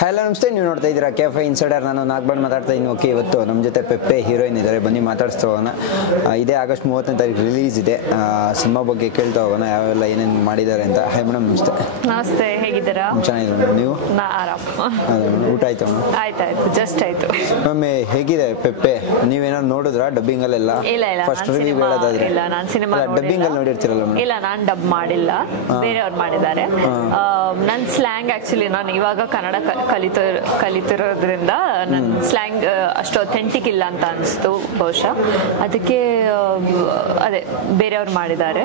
Hello ನಮಸ್ತೆ, ನೀವು ನೋಡ್ತಾ ಇದ್ದೀರಾ ಕೆಫೆ ಇನ್ಸೈಡರ್. ನಾನು ನಾಗ್ಬಂಡ್ ಮಾತಾಡ್ತಾ ಇದ್ದೀನಿ. ಓಕೆ, ಇವತ್ತು ನಮ್ಮ ಜೊತೆ ಪೆಪ್ಪೆ ಹೀರೋಯಿನ್ ಇದ್ದಾರೆ, ಬನ್ನಿ ಮಾತಾಡ್ಸ್ತಾ ಹೋಗೋಣ. ಇದೇ ಆಗಸ್ಟ್ 30ನೇ ತಾರೀಕು ರಿಲೀಸ್ ಇದೆ. ಸಿನಿಮಾ ಬಗ್ಗೆ ಕೇಳ್ತಾ ಹೋಗೋಣ, ಯಾವೆಲ್ಲ ಏನೇನು ಮಾಡಿದ್ದಾರೆ ಅಂತ. ಹಾಯ್ ಮೇಡಮ್, ನಮಸ್ತೆ. ನಮಸ್ತೆ, ಹೇಗಿದ್ದೀರಾ? ಚೆನ್ನಾಗಿದ್ದೀವಿ, ನೀವು? ಆರಾಮ್. ಊಟ ಆಯ್ತು ಮೇಡಮ್? ಆಯ್ತಾಯ್ತು, ಜಸ್ಟ್ ಆಯ್ತು. ಮ್ಯಾಮ್, ಹೇಗಿದೆ ಪೆಪ್ಪೆ? ನೀವೇನಾದ್ರು ನೋಡಿದ್ರಾ ಡಬ್ಬಿಂಗ್ ಅಲ್ಲೆಲ್ಲ? ಇಲ್ಲ, ಫಸ್ಟ್ ರಿವ್ಯೂ ಹೇಳೋದಾದ್ರೆ ಇಲ್ಲ, ನಾನು ಸಿನಿಮಾ ಡಬ್ಬಿಂಗ್ ಅಲ್ಲಿ ನೋಡಿರ್ತೀರಲ್ಲ ಮೇಡಮ್? ಇಲ್ಲ, ನಾನು ಡಬ್ ಮಾಡಿಲ್ಲ, ಬೇರೆಯವ್ರು ಮಾಡಿದ್ದಾರೆ. ನನ್ನ ಸ್ಲ್ಯಾಂಗ್ ಆಕ್ಚುಲಿ ನಾನು ಇವಾಗ ಕನ್ನಡ ಕಲಿತಿರೋದ್ರಿಂದ ನನ್ನ ಸ್ಲ್ಯಾಂಗ್ ಅಷ್ಟು ಅಥೆಂಟಿಕ್ ಇಲ್ಲ ಅಂತ ಅನಿಸ್ತು ಬಹುಶಃ. ಅದಕ್ಕೆ ಅದೇ ಬೇರೆಯವ್ರು ಮಾಡಿದ್ದಾರೆ.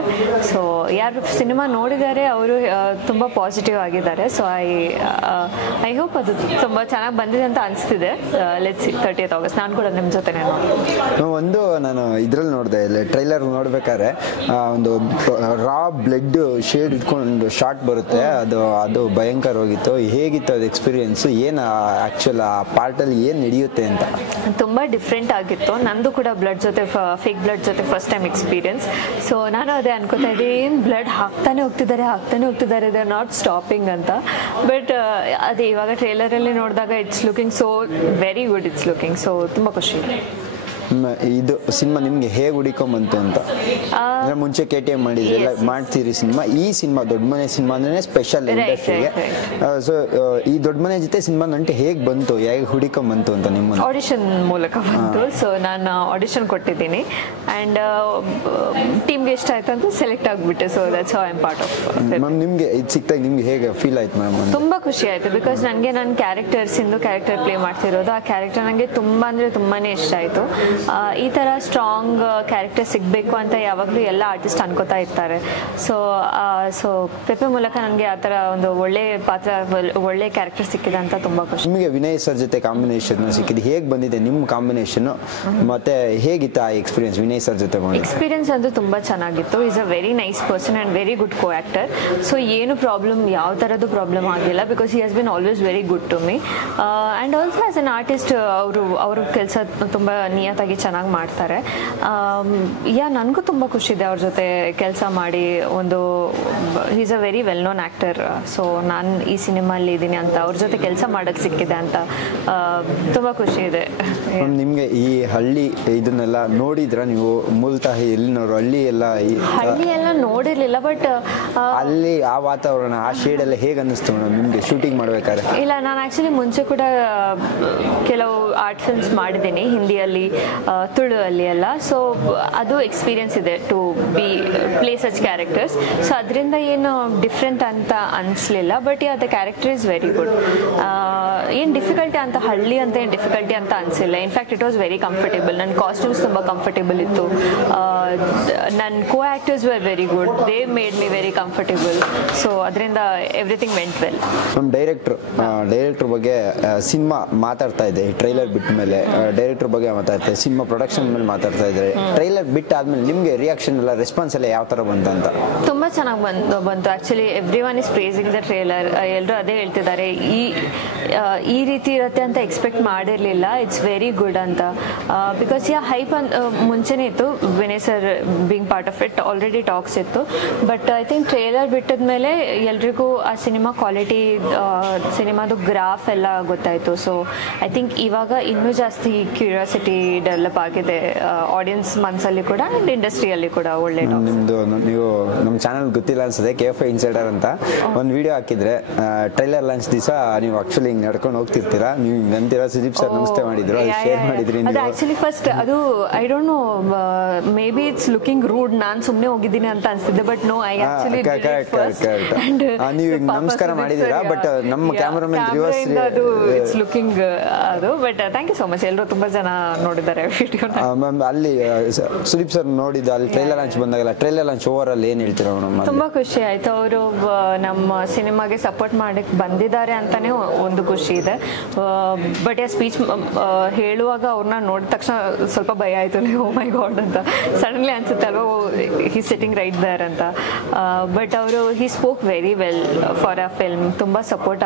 ಸೊ ಯಾರು ಸಿನಿಮಾ ನೋಡಿದ್ದಾರೆ ಅವರು ತುಂಬ ಪಾಸಿಟಿವ್ ಆಗಿದ್ದಾರೆ. ಸೊ ಐ ಹೋಪ್ ಅದು ತುಂಬ ಚೆನ್ನಾಗಿ ಬಂದಿದೆ ಅಂತ ಅನಿಸ್ತಿದೆ. Let's see 30th August. ನಾನು ಕೂಡ ನಿಮ್ಮ ಜೊತೆನೇ ಒಂದು ನಾನು ಇದ್ರಲ್ಲಿ ನೋಡಿದೆ, ಟ್ರೈಲರ್ ನೋಡ್ಬೇಕಾದ್ರೆ ಒಂದು ರಾ ಬ್ಲಡ್ ಶೇಡ್ ಇಟ್ಕೊಂಡು ಶಾರ್ಟ್ ಬರುತ್ತೆ, ಅದು ಭಯಂಕರವಾಗಿತ್ತು. ಹೇಗಿತ್ತು ಅದು ಎಕ್ಸ್ಪೀರಿಯನ್ಸ್? ಏನು ಆಕ್ಚುಲ್ ಆ ಪಾರ್ಟಲ್ಲಿ ಏನು ನಡೆಯುತ್ತೆ ಅಂತ? ತುಂಬ ಡಿಫ್ರೆಂಟ್ ಆಗಿತ್ತು. ನಂದು ಕೂಡ ಬ್ಲಡ್ ಜೊತೆ ಫೇಕ್ ಬ್ಲಡ್ ಜೊತೆ ಫಸ್ಟ್ ಟೈಮ್ ಎಕ್ಸ್ಪೀರಿಯನ್ಸ್. ಸೊ ನಾನು ಅದೇ ಅನ್ಕೋತಾ ಇದ್ದೆ, ಏನು ಬ್ಲಡ್ ಹಾಕ್ತಾನೆ ಹೋಗ್ತಿದ್ದಾರೆ, ದೇ ಆರ್ ನಾಟ್ ಸ್ಟಾಪಿಂಗ್ ಅಂತ. ಬಟ್ ಅದೇ ಇವಾಗ ಟ್ರೇಲರಲ್ಲಿ ನೋಡಿದಾಗ it's looking so very good, it's looking so ತುಂಬ ಖುಷಿ. ಇದು ಸಿನಿಮಾ ನಿಮ್ಗೆ ಹೇಗೆ ಹುಡಿಕೊಂಬಂತು ಅಂತ? ಮುಂಚೆ KTM ಮಾಡಿದ್ರೆಲ್ಲ ಮಾಡ್ತೀರಿ ಸಿನಿಮಾ. ಈ ಸಿನಿಮಾ ದೊಡ್ಡ ಮನೆ ಸಿನಿಮಾ ಅಂದ್ರೆ ಸ್ಪೆಷಲ್ ಇಂಡಸ್ಟ್ರಿಗೆ. ಸೊ ಈ ದೊಡ್ಡ ಮನೆ ಜೊತೆ ಸಿನಿಮಾ ನಂಟು ಹೇಗೆ ಬಂತು, ಹೇಗೆ ಹುಡಿಕೊಂಬಂತು ಅಂತ? ನಿಮ್ಮ ಆಡಿಷನ್ ಮೂಲಕ ಬಂತು. ಸೊ ನಾನು ಆಡಿಷನ್ ಕೊಟ್ಟಿದ್ದೀನಿ ಆ್ಯಂಡ್ ಟೀಮ್ಗೆ ಇಷ್ಟ ಆಯ್ತು ಅಂತ ಸೆಲೆಕ್ಟ್ ಆಗಿಬಿಟ್ಟೆ. So that's how I am part of. Ma'am, ನಿಮಗೆ ಇದು ಸಿಕ್ತಾಗ ನಿಮ್ಗೆ ಹೇಗೆ ಫೀಲ್ ಆಯ್ತು ಮ್ಯಾಮ್? ತುಂಬ ಖುಷಿ ಆಯಿತು. ಬಿಕಾಸ್ ನನಗೆ ನನ್ನ ಕ್ಯಾರೆಕ್ಟರ್ ಪ್ಲೇ ಮಾಡ್ತಿರೋದು, ಆ ಕ್ಯಾರೆಕ್ಟರ್ ನನಗೆ ತುಂಬ ಅಂದರೆ ತುಂಬಾ ಇಷ್ಟ ಆಯಿತು. ಈ ಥರ ಸ್ಟ್ರಾಂಗ್ ಕ್ಯಾರೆಕ್ಟರ್ ಸಿಗಬೇಕು ಅಂತ ಯಾವಾಗಲೂ ಎಲ್ಲ ಆರ್ಟಿಸ್ಟ್ ಅನ್ಕೋತಾ ಇರ್ತಾರೆ. ಸೊ ಪೆಪ್ಪೆ ಮೂಲಕ ನನಗೆ ಆ ಥರ ಒಂದು ಒಳ್ಳೆ ಕ್ಯಾರೆಕ್ಟರ್ ಸಿಕ್ಕಿದೆ ಅಂತ ತುಂಬ ಖುಷಿ. ನಿಮಗೆ ವಿನಯ್ ಸರ್ ಜೊತೆ ಕಾಂಬಿನೇಷನ್ ಸಿಕ್ಕಿದೆ, ಹೇಗೆ ಬಂದಿದೆ ನಿಮ್ಮ ಕಾಂಬಿನೇಷನ್? ಮತ್ತೆ ಹೇಗಿತ್ತು ಆ ಎಕ್ಸ್ಪೀರಿಯನ್ಸ್ ವಿನಯ್ ಸರ್ ಜೊತೆ? ಎಕ್ಸ್ಪೀರಿಯನ್ಸ್ ಅಂತೂ ತುಂಬ ಚೆನ್ನಾಗಿತ್ತು. Is a very nice person and very good coactor. So ಏನು ಯಾವ ಥರದ್ದು ಪ್ರಾಬ್ಲಮ್ ಆಗಿಲ್ಲ, because he has been always very good to me. And also as an artist ಅವರು ಕೆಲಸ ತುಂಬ ನಿಯತ್ತಾಗಿ ಚೆನ್ನಾಗಿ ಮಾಡ್ತಾರೆ. ನನಗೂ ತುಂಬ ಖುಷಿ ಇದೆ ಅವ್ರ ಜೊತೆ ಕೆಲಸ ಮಾಡಿ. Is a very well known actor. So ನಾನು ಈ ಸಿನಿಮಾಲ್ಲಿ ಇದ್ದೀನಿ ಅಂತ ಅವ್ರ ಜೊತೆ ಕೆಲಸ ಮಾಡೋಕ್ಕೆ ಸಿಕ್ಕಿದೆ ಅಂತ ತುಂಬ ಖುಷಿ ಇದೆ. ನಿಮಗೆ ಈ ಹಳ್ಳಿ ಇದನ್ನೆಲ್ಲ ನೋಡಿದ್ರ ನೀವು? ಮೂಲತಃ ಎಲ್ಲಿನವರು? ಹಳ್ಳಿ ಎಲ್ಲ ನೋಡಿರ್ಲಿಲ್ಲ, ಬಟ್ ಅಲ್ಲಿ ಆ ವಾತಾವರಣ, ಆ ಶೇಡ್ ಎಲ್ಲ ಹೇಗೆ ಅನ್ನಿಸ್ತು ನಿಮಗೆ ಶೂಟಿಂಗ್ ಮಾಡ್ಬೇಕಾದ್ರೆ? ಇಲ್ಲ, ನಾನು ಆ್ಯಕ್ಚುಲಿ ಮುಂಚೆ ಕೂಡ ಕೆಲವು ಆರ್ಟ್ ಫಿಲ್ಮ್ಸ್ ಮಾಡಿದ್ದೀನಿ ಹಿಂದಿಯಲ್ಲಿ, ತುಳು ಅಲ್ಲಿ ಎಲ್ಲ. ಸೊ ಅದು ಎಕ್ಸ್ಪೀರಿಯನ್ಸ್ ಇದೆ to play such characters. So ಅದರಿಂದ ಏನು ಡಿಫ್ರೆಂಟ್ ಅಂತ ಅನಿಸ್ಲಿಲ್ಲ. But the character is very good. ಏನು ಡಿಫಿಕಲ್ಟಿ ಅಂತ ಹಳ್ಳಿ ಅಂತ ಏನು ಡಿಫಿಕಲ್ಟಿ ಅಂತ ಅನಿಸಿಲ್ಲ. In fact it was very comfortable. ನನ್ನ ಕಾಸ್ಟ್ಯೂಮ್ಸ್ ತುಂಬ ಕಂಫರ್ಟೇಬಲ್ ಇತ್ತು. ನನ್ನ co actors were very good. They made me very comfortable. So ಅದರಿಂದ ಎವ್ರಿಥಿಂಗ್ ವೆಂಟ್ ವೆಲ್. ನಮ್ಮ ಡೈರೆಕ್ಟ್ರ್ ಬಗ್ಗೆ ಸಿನಿಮಾ ಮಾತಾಡ್ತಾ ಇದೆ, ಟ್ರೈಲರ್ ಬಿಟ್ಟ ಮೇಲೆ ಡೈರೆಕ್ಟ್ರ್ ಬಗ್ಗೆ ಮಾತಾಡ್ತಾ ಇದೆ, ಸಿನಿಮಾ ಪ್ರೊಡಕ್ಷನ್ ಮೇಲೆ ಮಾತಾಡ್ತಾ ಇದ್ದಾರೆ. ಟ್ರೈಲರ್ ಬಿಟ್ಟು ಆದ್ಮೇಲೆ ನಿಮಗೆ ರಿಯಾಕ್ಷನ್ ಎಲ್ಲ, ರೆಸ್ಪಾನ್ಸ್ ಎಲ್ಲ ಯಾವ ಥರ ಬಂತು ಅಂತ? ತುಂಬ ಚೆನ್ನಾಗಿ ಬಂತು. Actually every one is praising the trailer. ಎಲ್ಲರೂ ಅದೇ ಹೇಳ್ತಿದ್ದಾರೆ, ಈ ರೀತಿ ಇರುತ್ತೆ ಅಂತ ಎಕ್ಸ್ಪೆಕ್ಟ್ ಮಾಡಿರಲಿಲ್ಲ, ಇಟ್ಸ್ ವೆರಿ ಗುಡ್ ಅಂತ. ಬಿಕಾಸ್ ಹೈಪ್ ಮುಂಚೆನೇ ಇತ್ತು, Vinay sir being part of it already talks ಇತ್ತು. ಬಟ್ ಐ ಥಿಂಕ್ ಟ್ರೇಲರ್ ಬಿಟ್ಟಿದ್ಮೇಲೆ ಎಲ್ರಿಗೂ ಆ ಸಿನಿಮಾ ಕ್ವಾಲಿಟಿ, ಸಿನಿಮಾದು ಗ್ರಾಫ್ ಎಲ್ಲ ಗೊತ್ತಾಯಿತು. ಸೊ ಐ ಥಿಂಕ್ ಇವಾಗ ಇನ್ನೂ ಜಾಸ್ತಿ ಕ್ಯೂರಿಯಾಸಿಟಿ ಡೆವಲಪ್ ಆಗಿದೆ ಆಡಿಯನ್ಸ್ ಮನಸ್ಸಲ್ಲಿ ಕೂಡ ಆ್ಯಂಡ್ ಇಂಡಸ್ಟ್ರಿಯಲ್ಲಿ ಕೂಡ. ಒಳ್ಳೆ ನಿಮ್ಮದು, ನೀವು ನಮ್ಮ ಚಾನಲ್ ಗೊತ್ತಿಲ್ಲ ಅನ್ಸುತ್ತೆ, ಕೆಫೆ ಇನ್ಸೈಡರ್ ಅಂತ ಒಂದು ವಿಡಿಯೋ ಹಾಕಿದ್ರೆ ಟ್ರೈಲರ್ ಲಾಂಚ್ ದಿವಸ ನೀವು ಆಕ್ಚುಲಿ ಹಿಂಗೆ ನಡ್ಕೊಂಡು ಹೋಗ್ತಿರ್ತೀರಾ, ನೀವು ಹಿಂಗೆ ಅಂತೀರಾ, ಸುದೀಪ್ ಸರ್ ನಮಸ್ತೆ ಮಾಡಿದ್ರು, ಅದು ಶೇರ್ ಮಾಡಿದ್ರಿ. ಅದು ಆಕ್ಚುಲಿ ಫಸ್ಟ್ ಅದು I don't know, maybe it's looking rude, ನಾನು ಸುಮ್ಮನೆ ಹೋಗಿದ್ದೀನಿ ಅಂತ ಅನ್ಸ್ತಿದ್ದೆ. ಬಟ್ ನೋ, ಐ ಆಕ್ಚುಲಿ ನೀವು ನಮಸ್ಕಾರ ಮಾಡಿದ್ದೀರಾ, ಬಟ್ ನಮ್ಮ ಕ್ಯಾಮರಾಮನ್ ರಿವರ್ಸ್ ಇಟ್ಸ್ ಲುಕಿಂಗ್ ಅದು. But thank you so much. ಎಲ್ಲರೂ ತುಂಬ ಜನ ನೋಡಿದ್ದಾರೆ ವಿಡಿಯೋ. ಅಲ್ಲಿ ಸುದೀಪ್ ಸರ್ ನೋಡಿದ್ದು ಅಲ್ಲಿ ಟ್ರೈಲರ್ ಲಾಂಚ್ ಬಂದಾಗಲ್ಲ, ಟ್ರೈಲರ್ ಲಾಂಚ್ ಓವರ್ ಅಲ್ಲಿ ಏನು ಹೇಳ್ತೀರಾ ಮೇಡಮ್? ತುಂಬ ಖುಷಿ ಆಯಿತು. ಅವರು ನಮ್ಮ ಸಿನಿಮಾಗೆ ಸಪೋರ್ಟ್ ಮಾಡಕ್ಕೆ ಬಂದಿದ್ದಾರೆ ಅಂತಲೇ ಒಂದು ಖುಷಿ ಇದೆ. ಬಟ್ ಆ ಸ್ಪೀಚ್ ಹೇಳುವಾಗ ಅವ್ರನ್ನ ನೋಡಿದ ತಕ್ಷಣ ಸ್ವಲ್ಪ ಭಯ ಆಯಿತು, ಓ ಮೈ ಗಾಡ್ ಅಂತ ಸಡನ್ಲಿ ಅನ್ಸುತ್ತೆ ಅಲ್ವಾ, ಹಿ ಸಿಟ್ಟಿಂಗ್ ರೈಟ್ ದೇರ್ ಅಂತ. ಬಟ್ ಅವರು he spoke very well for a film. ತುಂಬ ಸಪೋರ್ಟ್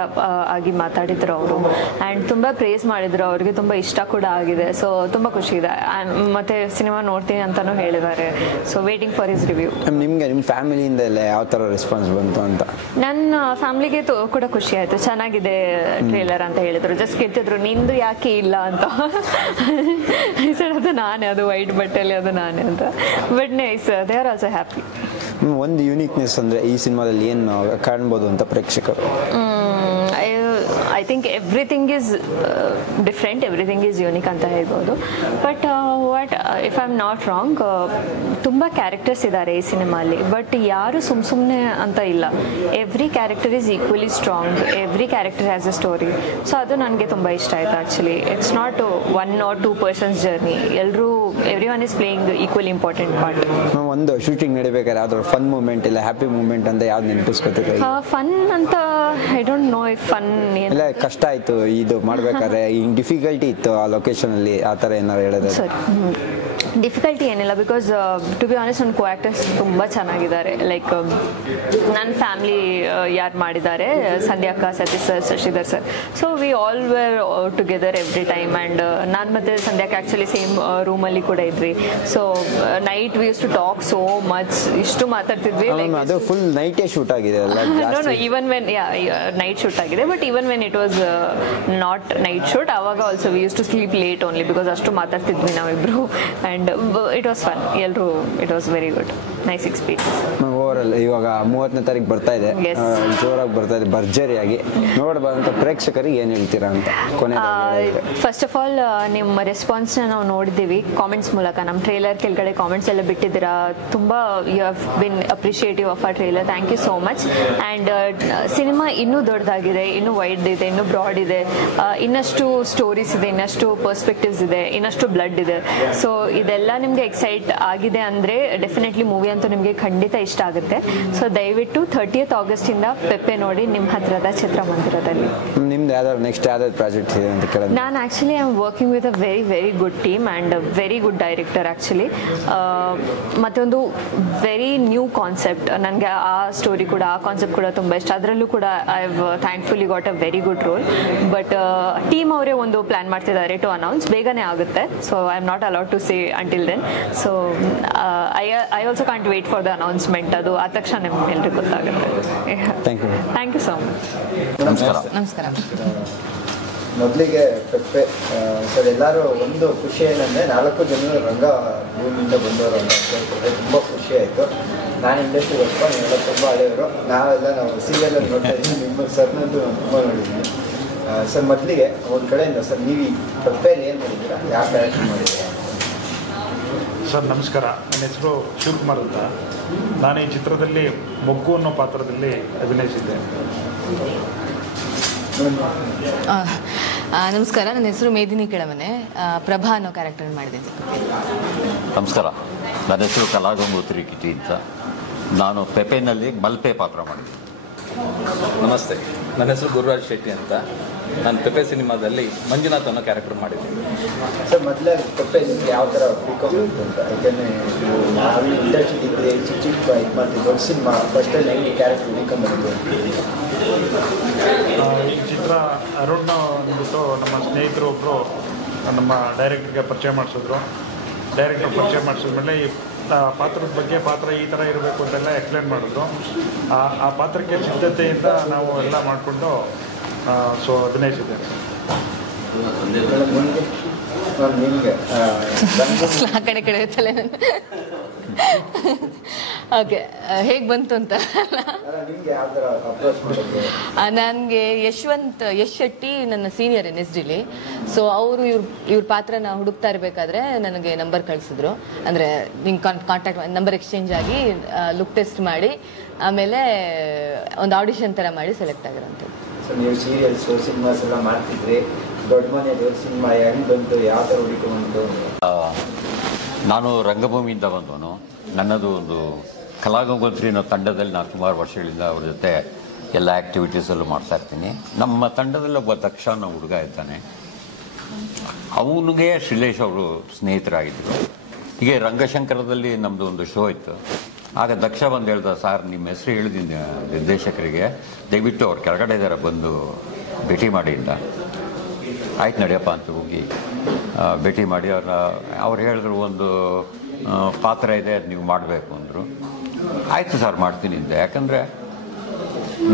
ಆಗಿ ಮಾತಾಡಿದ್ರು ಅವರು, ಆ್ಯಂಡ್ ತುಂಬ ಪ್ರೇಸ್ ಮಾಡಿದ್ರು. ಅವ್ರಿಗೆ ತುಂಬ ಇಷ್ಟ ಕೂಡ ಆಗಿದೆ. ಸೊ ತುಂಬ ಖುಷಿ ಇದೆ. ಮತ್ತೆ ಸಿನಿಮಾ ನೋಡ್ತೀನಿ ಅಂತಲೂ ಹೇಳಿದ್ದಾರೆ. So waiting for his review. ನಿಮಗೆ ನಿಮ್ಮ ಫ್ಯಾಮಿಲಿಯಿಂದ ಎಲ್ಲ ಯಾವ ಥರ ರೆಸ್ಪಾನ್ಸ್ ಬಂತು ಅಂತ? ನನ್ನ ಫ್ಯಾಮಿಲಿಗೆ ಕೂಡ ಖುಷಿ ಆಯಿತು, ಚೆನ್ನಾಗಿದೆ ಟ್ರೇಲರ್ ಅಂತ ಹೇಳಿದ್ರು. ಜಸ್ಟ್ ಕೇಳ್ತಿದ್ರು ನಿಂದು ಯಾಕೆ ಇಲ್ಲ ಅಂತ. ಸರ್ ಅದು ನಾನೇ, ಅದು ವೈಟ್ ಬಟ್ಟೆಯಲ್ಲಿ ಅದು ನಾನೇ ಅಂತ. But nice, they are also happy. ಒಂದು ಯೂನಿಕ್ನೆಸ್ ಅಂದರೆ ಈ ಸಿನಿಮಾದಲ್ಲಿ ಏನು ಕಾಣ್ಬೋದು ಅಂತ ಪ್ರೇಕ್ಷಕರು? I think everything is different, everything is unique ಅಂತ ಹೇಳ್ಬೋದು. But what if I am not wrong, ತುಂಬ ಕ್ಯಾರೆಕ್ಟರ್ಸ್ ಇದ್ದಾರೆ ಈ ಸಿನಿಮಾಲಿ, ಬಟ್ ಯಾರು ಸುಮ್ಮನೆ ಅಂತ ಇಲ್ಲ. Every character is equally strong, every character has a story. So ಅದು ನನಗೆ ತುಂಬ ಇಷ್ಟ ಆಯಿತು actually. It's not 1 or 2 persons journey, ಎಲ್ಲರೂ every one is playing equally important part. ಒಂದು ಶೂಟಿಂಗ್ ನಡಿಬೇಕಾದ್ರೆ ಯಾವ್ದಾದ್ರು ಫನ್ ಮೂಮೆಂಟ್ ಇಲ್ಲ ಹ್ಯಾಪಿ ಮೂಮೆಂಟ್ ಅಂತ ಯಾವ್ದು ನೆನಪಿಸ್ಕೊತೀರಿ? ಫನ್ ಅಂತ I don't no if fun ಇಲ್ಲ ಕಷ್ಟ ಆಯಿತು ಇದು ಮಾಡಬೇಕಾದ್ರೆ, ಹಿಂಗೆ ಡಿಫಿಕಲ್ಟಿ ಇತ್ತು ಆ ಲೊಕೇಶನಲ್ಲಿ, ಆ ಥರ ಏನಾರು ಹೇಳಿದ್ರೆ? ಡಿಫಿಕಲ್ಟಿ ಏನಿಲ್ಲ, ಬಿಕಾಸ್ ಟು ಬಿ ಆನೆಸ್ಟ್ ನನ್ನ ಕೋ ಆ್ಯಕ್ಟರ್ಸ್ ತುಂಬ ಚೆನ್ನಾಗಿದ್ದಾರೆ. ಲೈಕ್ ನನ್ನ ಫ್ಯಾಮ್ಲಿ ಯಾರು ಮಾಡಿದ್ದಾರೆ, ಸಂಧ್ಯಾ ಅಕ್ಕ, Satish sir, Shashidhar sir. So we all were together every time. And ನಾನು ಮತ್ತು ಸಂಧ್ಯಾಕ್ಕೆ ಆ್ಯಕ್ಚುಲಿ ಸೇಮ್ ರೂಮಲ್ಲಿ ಕೂಡ ಇದ್ವಿ. So night we use to talk so much, ಇಷ್ಟು ಮಾತಾಡ್ತಿದ್ವಿ. ಅದು ಫುಲ್ ನೈಟೇ ಶೂಟ್ ಆಗಿದೆ ಅಲ್ಲ? No even when night shoot ಆಗಿದೆ, but even when it was not night shoot, ಆವಾಗ also we use to sleep late only, because ಅಷ್ಟು ಮಾತಾಡ್ತಿದ್ವಿ ನಾವಿಬ್ರು. And it was fun. ಎಲ್ಲರೂ it was very good, nice experience. Overall ಇವಾಗ 30ನೇ ತಾರೀಕು ಬರ್ತಾ ಇದೆ, ಜೋರಾಗಿ ಬರ್ತಾ ಇದೆ, ಭರ್ಜರಿಯಾಗಿ ನೋಡಬಾರಂತ ಪ್ರೇಕ್ಷಕರಿಗೆ ಏನು ಹೇಳ್ತೀರಾ ಅಂತ ಕೊನೆ? ಫಸ್ಟ್ ಆಫ್ ಆಲ್ ನಿಮ್ಮ ರೆಸ್ಪಾನ್ಸ್ನ ನಾವು ನೋಡಿದ್ದೀವಿ ಕಾಮೆಂಟ್ಸ್ ಮೂಲಕ. ನಮ್ಮ ಟ್ರೇಲರ್ ಕೆಳಗಡೆ ಕಾಮೆಂಟ್ಸ್ ಎಲ್ಲ ಬಿಟ್ಟಿದ್ದೀರಾ, ತುಂಬ you have been appreciative of a trailer. Thank you so much. And cinema ಇನ್ನೂ ದೊಡ್ಡದಾಗಿದೆ, ಇನ್ನೂ ವೈಡ್ ಇದೆ, ಇನ್ನೂ ಬ್ರಾಡ್ ಇದೆ, ಇನ್ನಷ್ಟು ಸ್ಟೋರೀಸ್ ಇದೆ, ಇನ್ನಷ್ಟು ಪರ್ಸ್ಪೆಕ್ಟಿವ್ಸ್ ಇದೆ, ಇನ್ನಷ್ಟು ಬ್ಲಡ್ ಇದೆ. ಸೊ ಇದೆಲ್ಲ ನಿಮಗೆ ಎಕ್ಸೈಟ್ ಆಗಿದೆ ಅಂದರೆ ಡೆಫಿನೆಟ್ಲಿ ಮೂವಿ ಅಂತೂ ನಿಮಗೆ ಖಂಡಿತ ಇಷ್ಟ ಆಗುತ್ತೆ. ಸೊ ದಯವಿಟ್ಟು 30th ಆಗಸ್ಟಿಂದ ಪೆಪ್ಪೆ ನೋಡಿ ನಿಮ್ಮ ಹತ್ರದ ಚಿತ್ರಮಂದಿರದಲ್ಲಿ. ನಿಮ್ದು ಯಾವ್ದಾದ್ರು ನೆಕ್ಸ್ಟ್ ಯಾವ್ದಾದ್ರು ಪ್ರಾಜೆಕ್ಟ್ ಇದೆ ಅಂತ ಕೇಳಿದ್ರೆ? ನಾನು actually I am working with a very very good team and very good director actually. ಮತ್ತೊಂದು ವೆರಿ ನ್ಯೂ ಕಾನ್ಸೆಪ್ಟ್, ನನಗೆ ಆ ಸ್ಟೋರಿ ಕೂಡ, ಆ ಕಾನ್ಸೆಪ್ಟ್ ಕೂಡ ತುಂಬ ಇಷ್ಟ. ಅದರಲ್ಲೂ ಕೂಡ I have thankfully got a very good role. But team ಅವರೇ ಒಂದು ಪ್ಲ್ಯಾನ್ ಮಾಡ್ತಿದ್ದಾರೆ ಟು ಅನೌನ್ಸ್, ಬೇಗನೆ ಆಗುತ್ತೆ. So I am not allowed to say until then. So I also can't wait for the announcement. ಅದು ಆ ತಕ್ಷಣ ನಿಮ್ಗೆ ಎಲ್ರಿಗೂ ಗೊತ್ತಾಗುತ್ತೆ. Thank you so much. ನಮಸ್ಕಾರ. ಮೊದಲಿಗೆ ಪೆಪ್ಪೆ ಸರ್, ಎಲ್ಲರೂ ಒಂದು ಖುಷಿ ಏನಂದರೆ 4 ಜನರು ರಂಗಭೂಮಿಯಿಂದ ಬಂದವರು ಅಂತ ಹೇಳ್ತಾರೆ. ತುಂಬ ಖುಷಿ ಆಯಿತು. ನಾನು ಇಂಡಸ್ಟ್ರಿ ವರ್ಕ್, ನೀವೆಲ್ಲ ತುಂಬ ಹಳೆಯವರು. ನಾವು ಸೀರಿಯಲಲ್ಲಿ ನೋಡ್ತಾ ಇದ್ದೀವಿ, ನಿಮ್ಮ ಸರ್ನಂತೂ ನಾನು ತುಂಬ ನೋಡಿದ್ದೀನಿ. ಸರ್ ಮೊದಲಿಗೆ ಒಂದು ಕಡೆಯಿಂದ ಸರ್, ನೀವು ಈ ಪೆಪ್ಪೆಯಲ್ಲಿ ಏನು ಮಾಡಿದ್ದೀರಾ, ಯಾವ ಕ್ಯಾರೆಕ್ಟರ್ ಮಾಡಿದ್ದೀರಾ? ಸರ್ ನಮಸ್ಕಾರ, ನನ್ನ ಹೆಸರು ಶಿವಕುಮಾರ್ ಅಂತ. ನಾನು ಈ ಚಿತ್ರದಲ್ಲಿ ಮೊಗ್ಗು ಅನ್ನೋ ಪಾತ್ರದಲ್ಲಿ ಅಭಿನಯಿಸಿದ್ದೆ. ನಮಸ್ಕಾರ, ನನ್ನ ಹೆಸರು ಮೇದಿನಿ ಕೆಳಮನೆ, ಪ್ರಭಾ ಅನ್ನೋ ಕ್ಯಾರೆಕ್ಟರ್ ಮಾಡಿದ್ದೀನಿ. ನಮಸ್ಕಾರ, ನನ್ನ ಹೆಸರು ಕಲಾಗಂಗೋತ್ರಿ ಕಿಟಿ ಅಂತ. ನಾನು ಪೆಪೆನಲ್ಲಿ ಮಲ್ಪೆ ಪಾತ್ರ ಮಾಡಿದ್ದೆ. ನಮಸ್ತೆ, ನನ್ನ ಹೆಸರು ಗುರುರಾಜ್ ಶೆಟ್ಟಿ ಅಂತ. ನಾನು ಪೆಪ್ಪೆ ಸಿನಿಮಾದಲ್ಲಿ ಮಂಜುನಾಥ್ ಅನ್ನೋ ಕ್ಯಾರೆಕ್ಟರ್ ಮಾಡಿದ್ದೀನಿ. ಸರ್ ಮೊದಲೇ ಪೆಪ್ಪೆ ನಿಮಗೆ ಯಾವ ಥರ ಹುಡ್ಕೊಂಡ್ಬಂತು ಅಂತ? ಯಾಕೆಂದರೆ ನಾವು ಇಂಡಸ್ಟ್ರಿ ಇದ್ದರೆ ಚಿಕ್ಕ ಇದು ಮಾಡ್ತೀವಿ, ದೊಡ್ಡ ಸಿನಿಮಾ ಫಸ್ಟಲ್ಲಿ ಹೆಂಗೆ ಕ್ಯಾರೆಕ್ಟರ್ ಹುಡ್ಕೊಂಡ್ಬಂತು? ಈ ಚಿತ್ರ ಅರುಣ್ ಅಂದ್ಬಿಟ್ಟು ನಮ್ಮ ಸ್ನೇಹಿತರು ಒಬ್ಬರು ನಮ್ಮ ಡೈರೆಕ್ಟ್ರಿಗೆ ಪರಿಚಯ ಮಾಡಿಸಿದ್ರು. ಡೈರೆಕ್ಟ್ರ್ ಪರಿಚಯ ಮಾಡಿಸಿದ್ಮೇಲೆ ಈ ಪಾತ್ರದ ಬಗ್ಗೆ, ಪಾತ್ರ ಈ ಥರ ಇರಬೇಕು ಅಂತೆಲ್ಲ ಎಕ್ಸ್ಪ್ಲೇನ್ ಮಾಡಿದ್ರು. ಆ ಪಾತ್ರಕ್ಕೆ ಸಿದ್ಧತೆಯಿಂದ ನಾವು ಎಲ್ಲ ಮಾಡಿಕೊಂಡು ಸೊ ಅಭಿನಯಿಸಿದ್ದೇವೆ. ಆ ಕಡೆ ತಲೆ ಓಕೆ, ಹೇಗೆ ಬಂತು ಅಂತ ನನಗೆ ಯಶ್ ಶೆಟ್ಟಿ ನನ್ನ ಸೀನಿಯರ್ NSDಲಿ. ಸೊ ಅವರು ಇವ್ರ ಪಾತ್ರನ ಹುಡುಕ್ತಾ ಇರಬೇಕಾದ್ರೆ ನನಗೆ ನಂಬರ್ ಕಳಿಸಿದ್ರು. ಅಂದರೆ ನಿಂಗೆ ಕಾಂಟ್ಯಾಕ್ಟ್ ನಂಬರ್ ಎಕ್ಸ್ಚೇಂಜ್ ಆಗಿ ಲುಕ್ ಟೆಸ್ಟ್ ಮಾಡಿ ಆಮೇಲೆ ಒಂದು ಆಡಿಷನ್ ಥರ ಮಾಡಿ ಸೆಲೆಕ್ಟ್ ಆಗಿರೋಂಥದ್ದು. ನೀವು ಸೀರಿಯಲ್ಸ್ ಸಿನಿಮಾಸ್ ಎಲ್ಲ ಮಾಡ್ತಿದ್ರಿ, ದೊಡ್ಡ ಮನೆಯದು ಸಿನಿಮಾ ಹೆಂಗೆ ಬಂತು, ಯಾವ ಥರ ಹುಡುಕೊಂಡು? ನಾನು ರಂಗಭೂಮಿಯಿಂದ ಬಂದವನು. ನನ್ನದು ಒಂದು ಕಲಾಗಂಗೋತ್ರಿ ಅನ್ನೋ ತಂಡದಲ್ಲಿ ನಾನು ಸುಮಾರು ವರ್ಷಗಳಿಂದ ಅವ್ರ ಜೊತೆ ಎಲ್ಲ ಆ್ಯಕ್ಟಿವಿಟೀಸಲ್ಲೂ ಮಾಡ್ತಾಯಿರ್ತೀನಿ. ನಮ್ಮ ತಂಡದಲ್ಲಿ ಒಬ್ಬ ದಕ್ಷ ಅನ್ನೋ ಹುಡುಗ ಇದ್ದಾನೆ. ಅವನಿಗೆ ಶ್ರೀಲೇಶ್ ಅವರು ಸ್ನೇಹಿತರಾಗಿದ್ದರು. ಹೀಗೆ ರಂಗಶಂಕರದಲ್ಲಿ ನಮ್ಮದು ಒಂದು ಶೋ ಇತ್ತು. ಆಗ ದಕ್ಷ ಬಂದು ಹೇಳ್ದ, ಸರ್ ನಿಮ್ಮ ಹೆಸರು ಹೇಳಿದ್ದೀನಿ ನಿರ್ದೇಶಕರಿಗೆ, ದಯವಿಟ್ಟು ಅವ್ರು ಕೆಳಗಡೆ ಇದ್ದಾರೆ, ಬಂದು ಭೇಟಿ ಮಾಡಿ ಇಂದ. ಆಯ್ತು ನಡೆಯಪ್ಪ ಅಂತ ಹೋಗಿ ಭೇಟಿ ಮಾಡಿ ಅವ್ರು ಹೇಳಿದ್ರು ಒಂದು ಪಾತ್ರ ಇದೆ, ಅದು ನೀವು ಮಾಡಬೇಕು ಅಂದರು. ಆಯಿತು ಸರ್ ಮಾಡ್ತೀನಿ ಅಂತ. ಯಾಕಂದರೆ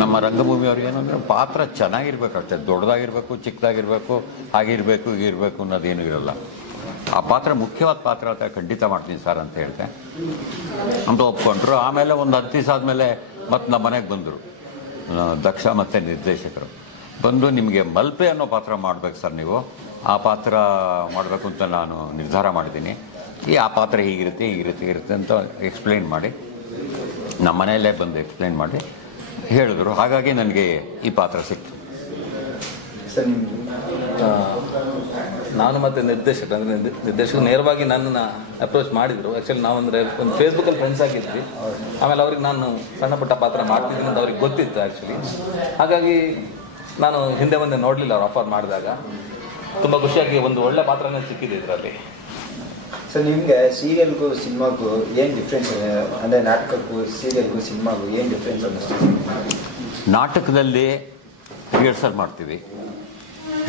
ನಮ್ಮ ರಂಗಭೂಮಿಯವ್ರಿಗೆ ಏನಂದರೆ ಪಾತ್ರ ಚೆನ್ನಾಗಿರ್ಬೇಕು ಅಷ್ಟೇ, ದೊಡ್ಡದಾಗಿರಬೇಕು ಚಿಕ್ಕದಾಗಿರಬೇಕು ಹಾಗಿರಬೇಕು ಹೀಗಿರಬೇಕು ಅನ್ನೋದೇನು ಇರೋಲ್ಲ. ಆ ಪಾತ್ರ ಮುಖ್ಯವಾದ ಪಾತ್ರ ಅಂತ ಖಂಡಿತ ಮಾಡ್ತೀನಿ ಸರ್ ಅಂತ ಹೇಳಿದೆ ಅಂತ ಒಪ್ಕೊಂಡ್ರು. ಆಮೇಲೆ ಒಂದು 10 ದಿವಸ ಆದಮೇಲೆ ಮತ್ತು ನಮ್ಮ ಮನೆಗೆ ಬಂದರು ದಕ್ಷ ಮತ್ತು ನಿರ್ದೇಶಕರು. ಬಂದು ನಿಮಗೆ ಮಲ್ಪೆ ಅನ್ನೋ ಪಾತ್ರ ಮಾಡಬೇಕು ಸರ್, ನೀವು ಆ ಪಾತ್ರ ಮಾಡಬೇಕು ಅಂತ ನಾನು ನಿರ್ಧಾರ ಮಾಡಿದ್ದೀನಿ. ಆ ಪಾತ್ರ ಹೀಗಿರುತ್ತೆ ಅಂತ ಎಕ್ಸ್ಪ್ಲೈನ್ ಮಾಡಿ, ನಮ್ಮ ಮನೆಯಲ್ಲೇ ಬಂದು ಎಕ್ಸ್ಪ್ಲೈನ್ ಮಾಡಿ ಹೇಳಿದ್ರು. ಹಾಗಾಗಿ ನನಗೆ ಈ ಪಾತ್ರ ಸಿಕ್ತು. ನಾನು ಮತ್ತು ನಿರ್ದೇಶಕರು ನೇರವಾಗಿ ನನ್ನನ್ನು ಅಪ್ರೋಚ್ ಮಾಡಿದರು. ಆ್ಯಕ್ಚುಲಿ ನಾವಂದರೆ ಒಂದು ಫೇಸ್ಬುಕ್ಕಲ್ಲಿ ಫ್ರೆಂಡ್ಸ್ ಆಗಿದ್ವಿ. ಆಮೇಲೆ ಅವ್ರಿಗೆ ನಾನು ಸಣ್ಣ ಪುಟ್ಟ ಪಾತ್ರ ಮಾಡ್ತಿದ್ದೀನಿ ಅಂತ ಅವ್ರಿಗೆ ಗೊತ್ತಿತ್ತು ಆ್ಯಕ್ಚುಲಿ. ಹಾಗಾಗಿ ನಾನು ಹಿಂದೆ ಮುಂದೆ ನೋಡಲಿಲ್ಲ ಅವ್ರು ಆಫರ್ ಮಾಡಿದಾಗ. ತುಂಬ ಖುಷಿಯಾಗಿ ಒಂದು ಒಳ್ಳೆ ಪಾತ್ರನೇ ಸಿಕ್ಕಿದೆ ಇದರಲ್ಲಿ. ಸೊ ನಿಮಗೆ ಸೀರಿಯಲ್ಗೂ ಸಿನಿಮಾಗೂ ಏನು ಡಿಫ್ರೆನ್ಸ್ ಇದೆ? ಅಂದರೆ ನಾಟಕಕ್ಕೂ ಸೀರಿಯಲ್ಗೂ ಸಿನಿಮಾಗೂ ಏನು ಡಿಫ್ರೆನ್ಸ್ ಅನ್ನಿಸ್ತೀವಿ? ನಾಟಕದಲ್ಲಿ ರಿಹರ್ಸಲ್ ಮಾಡ್ತೀವಿ.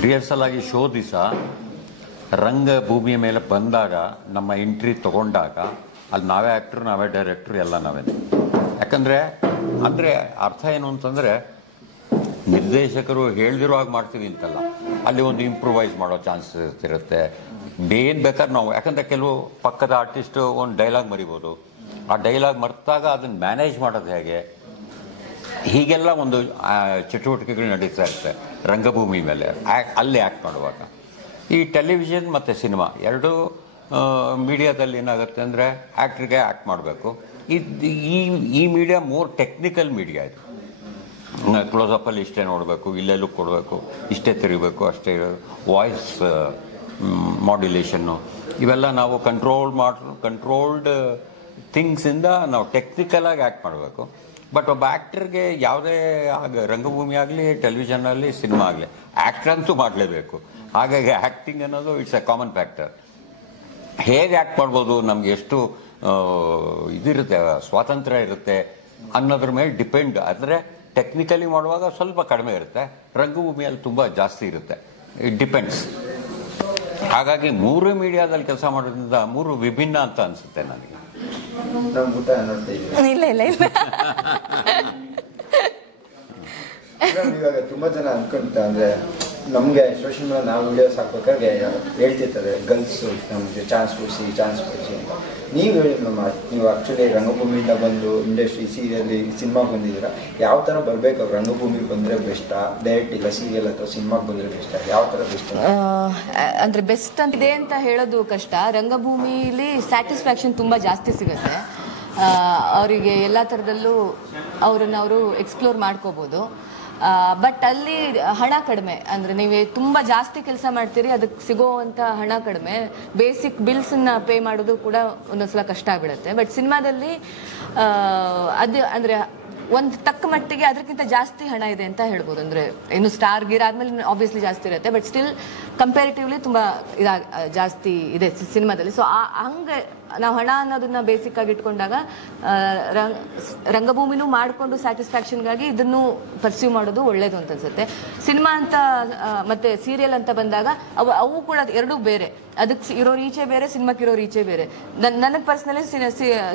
ರಿಹರ್ಸಲ್ ಆಗಿ ಶೋ ದಿವಸ ರಂಗಭೂಮಿಯ ಮೇಲೆ ಬಂದಾಗ ನಮ್ಮ ಎಂಟ್ರಿ ತೊಗೊಂಡಾಗ ಅಲ್ಲಿ ನಾವೇ ಆ್ಯಕ್ಟ್ರು, ನಾವೇ ಡೈರೆಕ್ಟ್ರು, ಎಲ್ಲ ನಾವೇ. ಯಾಕಂದರೆ ಅರ್ಥ ಏನು ಅಂತಂದರೆ ನಿರ್ದೇಶಕರು ಹೇಳ್ದಿರೋ ಹಾಗೆ ಮಾಡ್ತೀವಿ ಅಂತಲ್ಲ, ಅಲ್ಲಿ ಒಂದು ಇಂಪ್ರೂವೈಸ್ ಮಾಡೋ ಚಾನ್ಸಸ್ ಇರುತ್ತೆ. ಏನು ಬೇಕಾದ್ರೆ ನಾವು, ಯಾಕಂದರೆ ಕೆಲವು ಪಕ್ಕದ ಆರ್ಟಿಸ್ಟು ಒಂದು ಡೈಲಾಗ್ ಮರಿಬೋದು. ಆ ಡೈಲಾಗ್ ಮರೆತಾಗ ಅದನ್ನು ಮ್ಯಾನೇಜ್ ಮಾಡೋದು ಹೇಗೆ, ಹೀಗೆಲ್ಲ ಒಂದು ಚಟುವಟಿಕೆಗಳು ನಡೀತಾ ಇರುತ್ತೆ ರಂಗಭೂಮಿ ಮೇಲೆ ಅಲ್ಲಿ ಆ್ಯಕ್ಟ್ ಮಾಡುವಾಗ. ಈ ಟೆಲಿವಿಷನ್ ಮತ್ತು ಸಿನಿಮಾ ಎರಡೂ ಮೀಡಿಯಾದಲ್ಲಿ ಏನಾಗುತ್ತೆ ಅಂದರೆ ಆ್ಯಕ್ಟ್ರಿಗೆ ಆ್ಯಕ್ಟ್ ಮಾಡಬೇಕು. ಈ ಮೀಡಿಯಾ ಮೋರ್ ಟೆಕ್ನಿಕಲ್ ಮೀಡಿಯಾ. ಇದು ಕ್ಲೋಸಪ್ಪಲ್ಲಿ ಇಷ್ಟೇ ನೋಡಬೇಕು, ಇಲ್ಲೇ ಲುಕ್ ಕೊಡಬೇಕು, ಇಷ್ಟೇ ತಿರುಗಬೇಕು, ಅಷ್ಟೇ ವಾಯ್ಸ್ ಮಾಡ್ಯುಲೇಷನ್ನು, ಇವೆಲ್ಲ ನಾವು ಕಂಟ್ರೋಲ್ಡ್ ಥಿಂಗ್ಸಿಂದ ನಾವು ಟೆಕ್ನಿಕಲಾಗಿ ಆ್ಯಕ್ಟ್ ಮಾಡಬೇಕು. ಬಟ್ ಒಬ್ಬ ಆ್ಯಕ್ಟರ್ಗೆ ಯಾವುದೇ ರಂಗಭೂಮಿ ಆಗಲಿ, ಟೆಲಿವಿಷನಲ್ಲಿ, ಸಿನಿಮಾ ಆಗಲಿ, ಆ್ಯಕ್ಟರ್ ಅಂತೂ ಮಾಡಲೇಬೇಕು. ಹಾಗಾಗಿ ಆ್ಯಕ್ಟಿಂಗ್ ಅನ್ನೋದು ಇಟ್ಸ್ ಎ ಕಾಮನ್ ಫ್ಯಾಕ್ಟರ್. ಹೇಗೆ ಆ್ಯಕ್ಟ್ ಮಾಡ್ಬೋದು, ನಮ್ಗೆ ಎಷ್ಟು ಇದಿರುತ್ತೆ, ಸ್ವಾತಂತ್ರ್ಯ ಇರುತ್ತೆ ಅನ್ನೋದ್ರ ಮೇಲೆ ಡಿಪೆಂಡ್. ಆದರೆ ಟೆಕ್ನಿಕಲಿ ಮಾಡುವಾಗ ಸ್ವಲ್ಪ ಕಡಿಮೆ ಇರುತ್ತೆ, ರಂಗಭೂಮಿಯಲ್ಲಿ ತುಂಬ ಜಾಸ್ತಿ ಇರುತ್ತೆ. It depends. ಹಾಗಾಗಿ 3 ಮೀಡಿಯಾದಲ್ಲಿ ಕೆಲಸ ಮಾಡೋದ್ರಿಂದ 3 ವಿಭಿನ್ನ ಅಂತ ಅನಿಸುತ್ತೆ ನನಗೆ. ಇಲ್ಲ ಇವಾಗ ತುಂಬಾ ಜನ ಅನ್ಕೊಂತ ಅಂದ್ರೆ ನಮ್ಗೆ ಸೋಷಿಯಲ್ ಮೀಡಿಯಾ ನಾವು ವಿಡಿಯೋಸ್ ಹಾಕ್ಬೇಕಾದ್ರೆ ಹೇಳ್ತಿರ್ತಾರೆ ಗರ್ಲ್ಸು ನಮ್ಗೆ ಚಾನ್ಸ್ ಕೊಡಿಸಿ ಅಂತ. ನೀವು ಹೇಳಿ ನೀವು ಆಕ್ಚುಲಿ ರಂಗಭೂಮಿಯಿಂದ ಬಂದು ಇಂಡಸ್ಟ್ರಿ ಸೀರಿಯಲ್ ಸಿನಿಮಾಗೆ ಬಂದಿದ್ದೀರಾ, ಯಾವ ಥರ ಬರಬೇಕು? ಅವ್ರು ರಂಗಭೂಮಿಗೆ ಬಂದರೆ ಬೆಸ್ಟಾ, ಡೈರೆಕ್ಟ್ ಇಲ್ಲ ಸೀರಿಯಲ್ ಅಥವಾ ಸಿನಿಮಾಗೆ ಬಂದರೆ ಬೆಸ್ಟಾ, ಯಾವ ಥರ ಬೆಸ್ಟ್? ಅಂದರೆ ಬೆಸ್ಟ್ ಅಂತಿದೆ ಅಂತ ಹೇಳೋದು ಕಷ್ಟ. ರಂಗಭೂಮಿಲಿ ಸ್ಯಾಟಿಸ್ಫ್ಯಾಕ್ಷನ್ ತುಂಬ ಜಾಸ್ತಿ ಸಿಗುತ್ತೆ. ಅವರಿಗೆ ಎಲ್ಲ ಥರದಲ್ಲೂ ಅವರು ಎಕ್ಸ್ಪ್ಲೋರ್ ಮಾಡ್ಕೋಬೋದು. ಬಟ್ ಅಲ್ಲಿ ಹಣ ಕಡಿಮೆ. ಅಂದರೆ ನೀವು ತುಂಬ ಜಾಸ್ತಿ ಕೆಲಸ ಮಾಡ್ತೀರಿ, ಅದಕ್ಕೆ ಸಿಗೋವಂಥ ಹಣ ಕಡಿಮೆ. ಬೇಸಿಕ್ ಬಿಲ್ಸನ್ನು ಪೇ ಮಾಡೋದು ಕೂಡ ಒಂದೊಂದ್ಸಲ ಕಷ್ಟ ಆಗಿಬಿಡುತ್ತೆ. ಬಟ್ ಸಿನಿಮಾದಲ್ಲಿ ಅದು ಅಂದರೆ ಒಂದು ತಕ್ಕ ಮಟ್ಟಿಗೆ ಅದಕ್ಕಿಂತ ಜಾಸ್ತಿ ಹಣ ಇದೆ ಅಂತ ಹೇಳ್ಬೋದು. ಅಂದರೆ ಇನ್ನು ಸ್ಟಾರ್ ಗೀರ್ ಆದಮೇಲೆ ಆಬ್ವಿಯಸ್ಲಿ ಜಾಸ್ತಿ ಇರುತ್ತೆ, ಬಟ್ ಸ್ಟಿಲ್ ಕಂಪ್ಯಾರಿಟಿವ್ಲಿ ತುಂಬ ಜಾಸ್ತಿ ಇದೆ ಸಿನಿಮಾದಲ್ಲಿ. ಸೊ ಹಂಗೆ ನಾವು ಹಣ ಅನ್ನೋದನ್ನ ಬೇಸಿಕ್ ಆಗಿ ಇಟ್ಕೊಂಡಾಗ ರಂಗಭೂಮಿನೂ ಮಾಡಿಕೊಂಡು ಸ್ಯಾಟಿಸ್ಫ್ಯಾಕ್ಷನ್ಗಾಗಿ ಇದನ್ನು ಪರ್ಸ್ಯೂ ಮಾಡೋದು ಒಳ್ಳೇದು ಅಂತ ಅನ್ಸುತ್ತೆ. ಸಿನಿಮಾ ಅಂತ ಮತ್ತೆ ಸೀರಿಯಲ್ ಅಂತ ಬಂದಾಗ ಅವು ಕೂಡ ಎರಡೂ ಬೇರೆ. ಅದಕ್ಕೆ ಇರೋ ರೀಚೆ ಬೇರೆ, ಸಿನಿಮಾಕ್ಕೆ ಇರೋ ರೀಚೆ ಬೇರೆ. ನನಗೆ ಪರ್ಸ್ನಲಿ